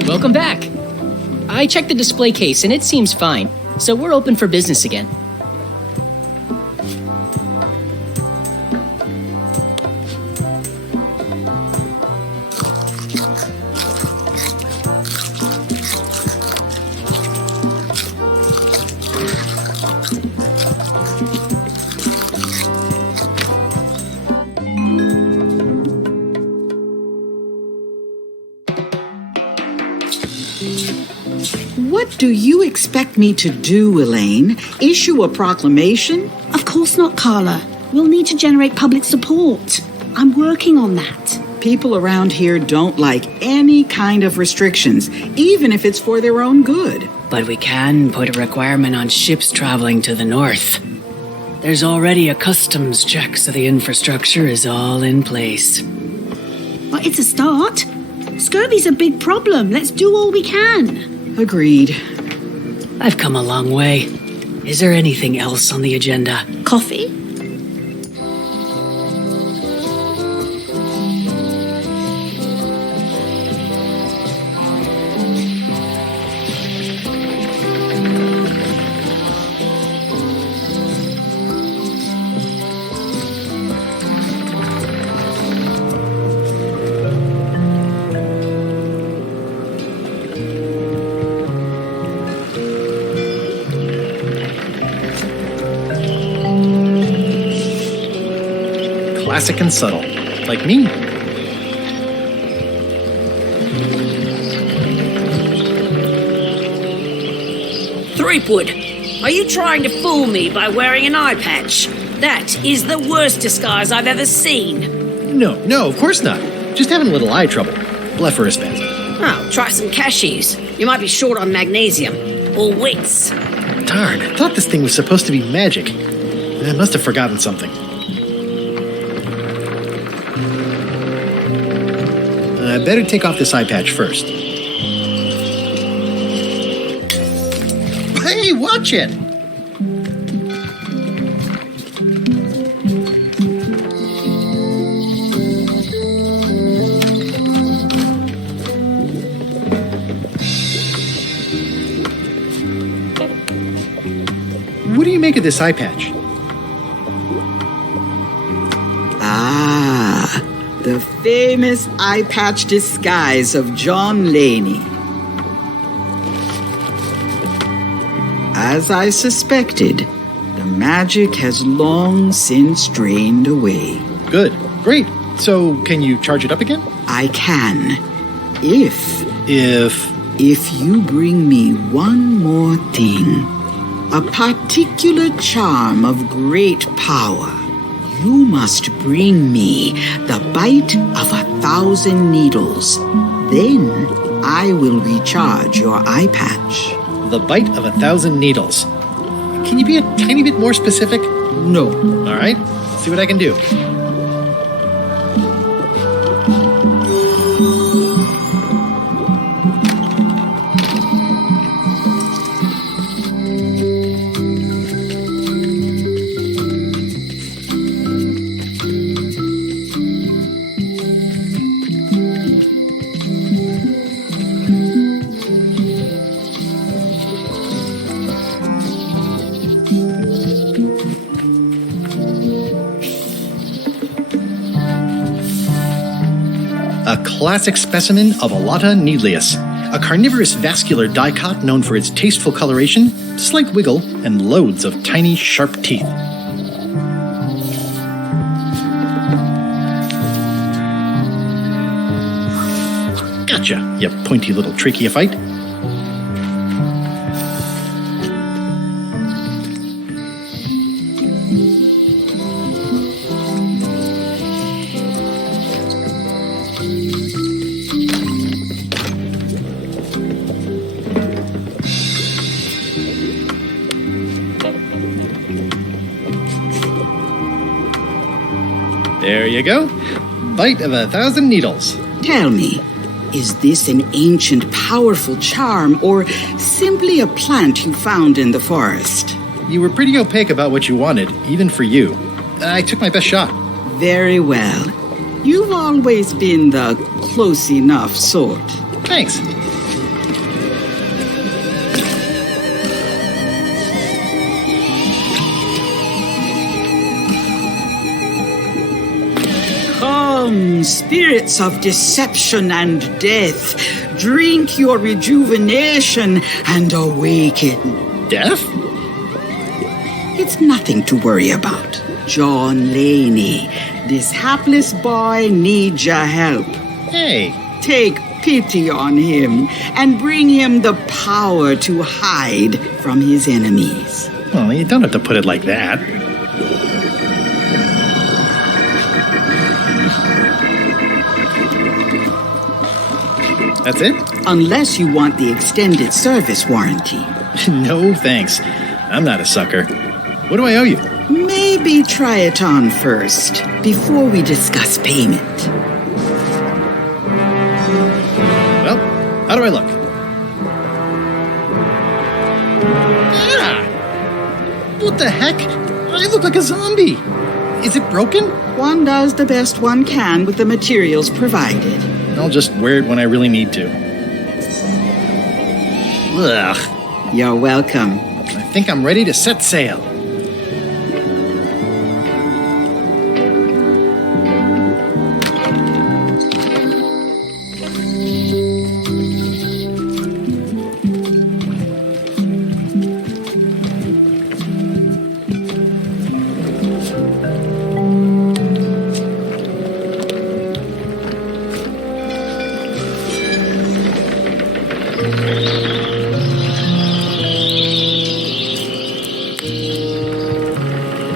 Welcome back. I checked the display case and it seems fine, so we're open for business again. What do you expect me to do, Elaine? Issue a proclamation? Of course not, Carla. We'll need to generate public support. I'm working on that. People around here don't like any kind of restrictions, even if it's for their own good. But we can put a requirement on ships traveling to the north. There's already a customs check, so the infrastructure is all in place. Well, it's a start. Scurvy's a big problem. Let's do all we can. Agreed. I've come a long way. Is there anything else on the agenda? Coffee? Classic and subtle, like me. Threepwood, are you trying to fool me by wearing an eye patch? That is the worst disguise I've ever seen. No, of course not. Just having a little eye trouble. Blepharospasm. Oh, try some cashews. You might be short on magnesium. Or wits. Darn, I thought this thing was supposed to be magic. I must have forgotten something. I better take off this eye patch first. Hey, watch it! What do you make of this eye patch? Ah, The famous eye patch disguise of John Laney. As I suspected, the magic has long since drained away. Good. Great. So, can you charge it up again? I can. If If you bring me one more thing, a particular charm of great power, you must bring me the bite of 1,000 needles. Then I will recharge your eye patch. The bite of 1,000 needles. Can you be a tiny bit more specific? No. All right. See what I can do. A classic specimen of Alata needleus, a carnivorous vascular dicot known for its tasteful coloration, slight wiggle, and loads of tiny, sharp teeth. Gotcha, you pointy little tracheophyte. There you go. Bite of 1,000 needles. Tell me, is this an ancient, powerful charm, or simply a plant you found in the forest? You were pretty opaque about what you wanted, even for you. I took my best shot. Very well. You've always been the close enough sort. Thanks. Come, spirits of deception and death, drink your rejuvenation and awaken. Death? It's nothing to worry about. John Laney, this hapless boy needs your help. Hey. Take pity on him and bring him the power to hide from his enemies. Well, you don't have to put it like that. That's it? Unless you want the extended service warranty. No, thanks. I'm not a sucker. What do I owe you? Maybe try it on first, before we discuss payment. Well, how do I look? Ah! What the heck? I look like a zombie. Is it broken? One does the best one can with the materials provided. I'll just wear it when I really need to. Ugh. You're welcome. I think I'm ready to set sail.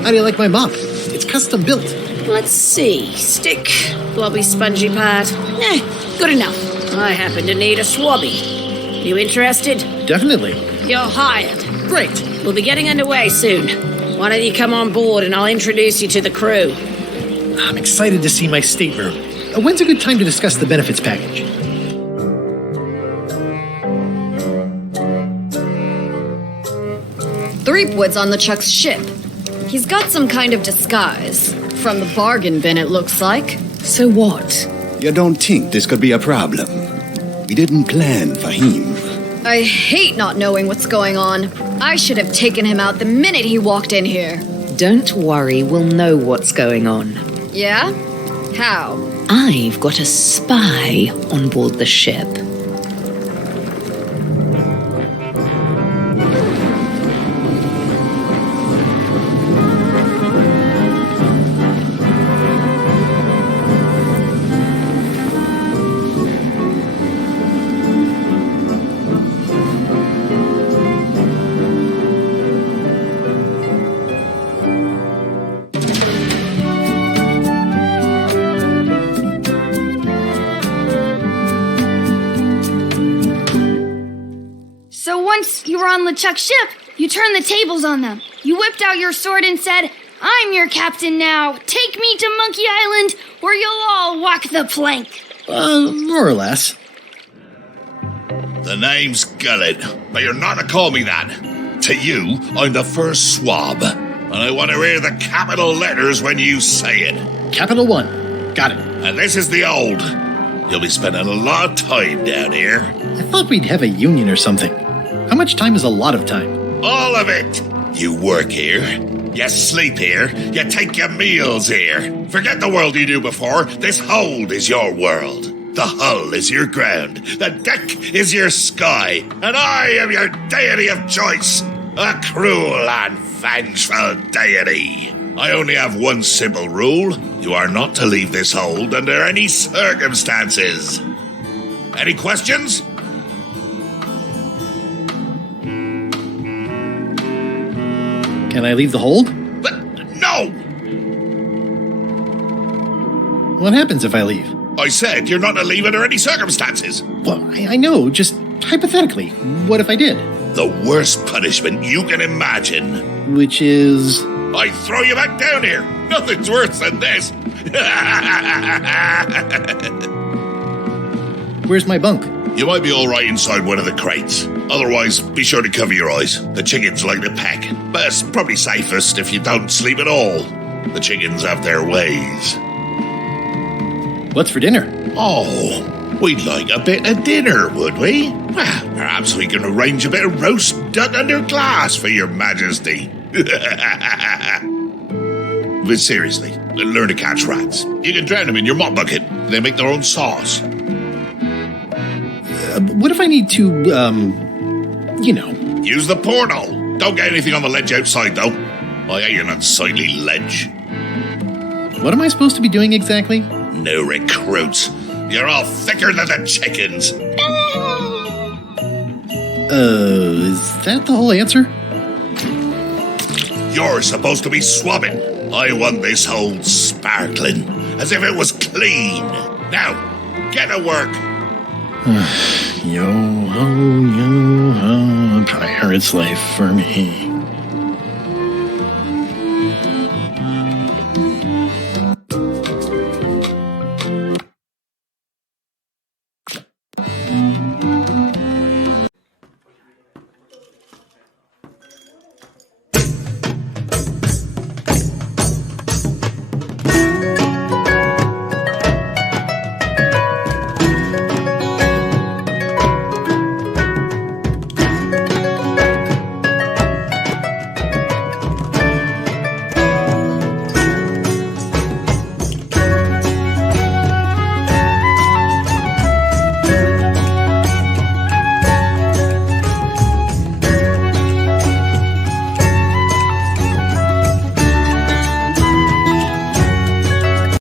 How do you like my mop? It's custom built. Let's see. Stick, blobby spongy part. Good enough. I happen to need a swabby. You interested? Definitely. You're hired. Great. We'll be getting underway soon. Why don't you come on board and I'll introduce you to the crew. I'm excited to see my stateroom. When's a good time to discuss the benefits package? Threepwood's on the Chuck's ship. He's got some kind of disguise. From the bargain bin, it looks like. So what? You don't think this could be a problem? We didn't plan for him. I hate not knowing what's going on. I should have taken him out the minute he walked in here. Don't worry, we'll know what's going on. Yeah? How? I've got a spy on board the ship. So once you were on LeChuck's ship, you turned the tables on them. You whipped out your sword and said, "I'm your captain now. Take me to Monkey Island, or you'll all walk the plank." More or less. The name's Gullet, but you're not to call me that. To you, I'm the first swab, and I want to hear the capital letters when you say it. Capital 1. Got it. And this is the old. You'll be spending a lot of time down here. I thought we'd have a union or something. How much time is a lot of time? All of it. You work here. You sleep here. You take your meals here. Forget the world you knew before. This hold is your world. The hull is your ground. The deck is your sky. And I am your deity of choice. A cruel and vengeful deity. I only have one simple rule. You are not to leave this hold under any circumstances. Any questions? Can I leave the hold? But no! What happens if I leave? I said you're not to leave under any circumstances. Well, I know, just hypothetically. What if I did? The worst punishment you can imagine. Which is? I throw you back down here. Nothing's worse than this. Where's my bunk? You might be all right inside one of the crates. Otherwise, be sure to cover your eyes. The chickens like to peck. But it's probably safest if you don't sleep at all. The chickens have their ways. What's for dinner? Oh, we'd like a bit of dinner, would we? Well, perhaps we can arrange a bit of roast duck under glass for your majesty. But seriously, learn to catch rats. You can drown them in your mop bucket. They make their own sauce. What if I need to, Use the portal. Don't get anything on the ledge outside, though. I hate an unsightly ledge. What am I supposed to be doing exactly? No recruits. You're all thicker than the chickens. Is that the whole answer? You're supposed to be swabbing. I want this whole sparkling, as if it was clean. Now, get to work. Yo ho, a pirate's life for me.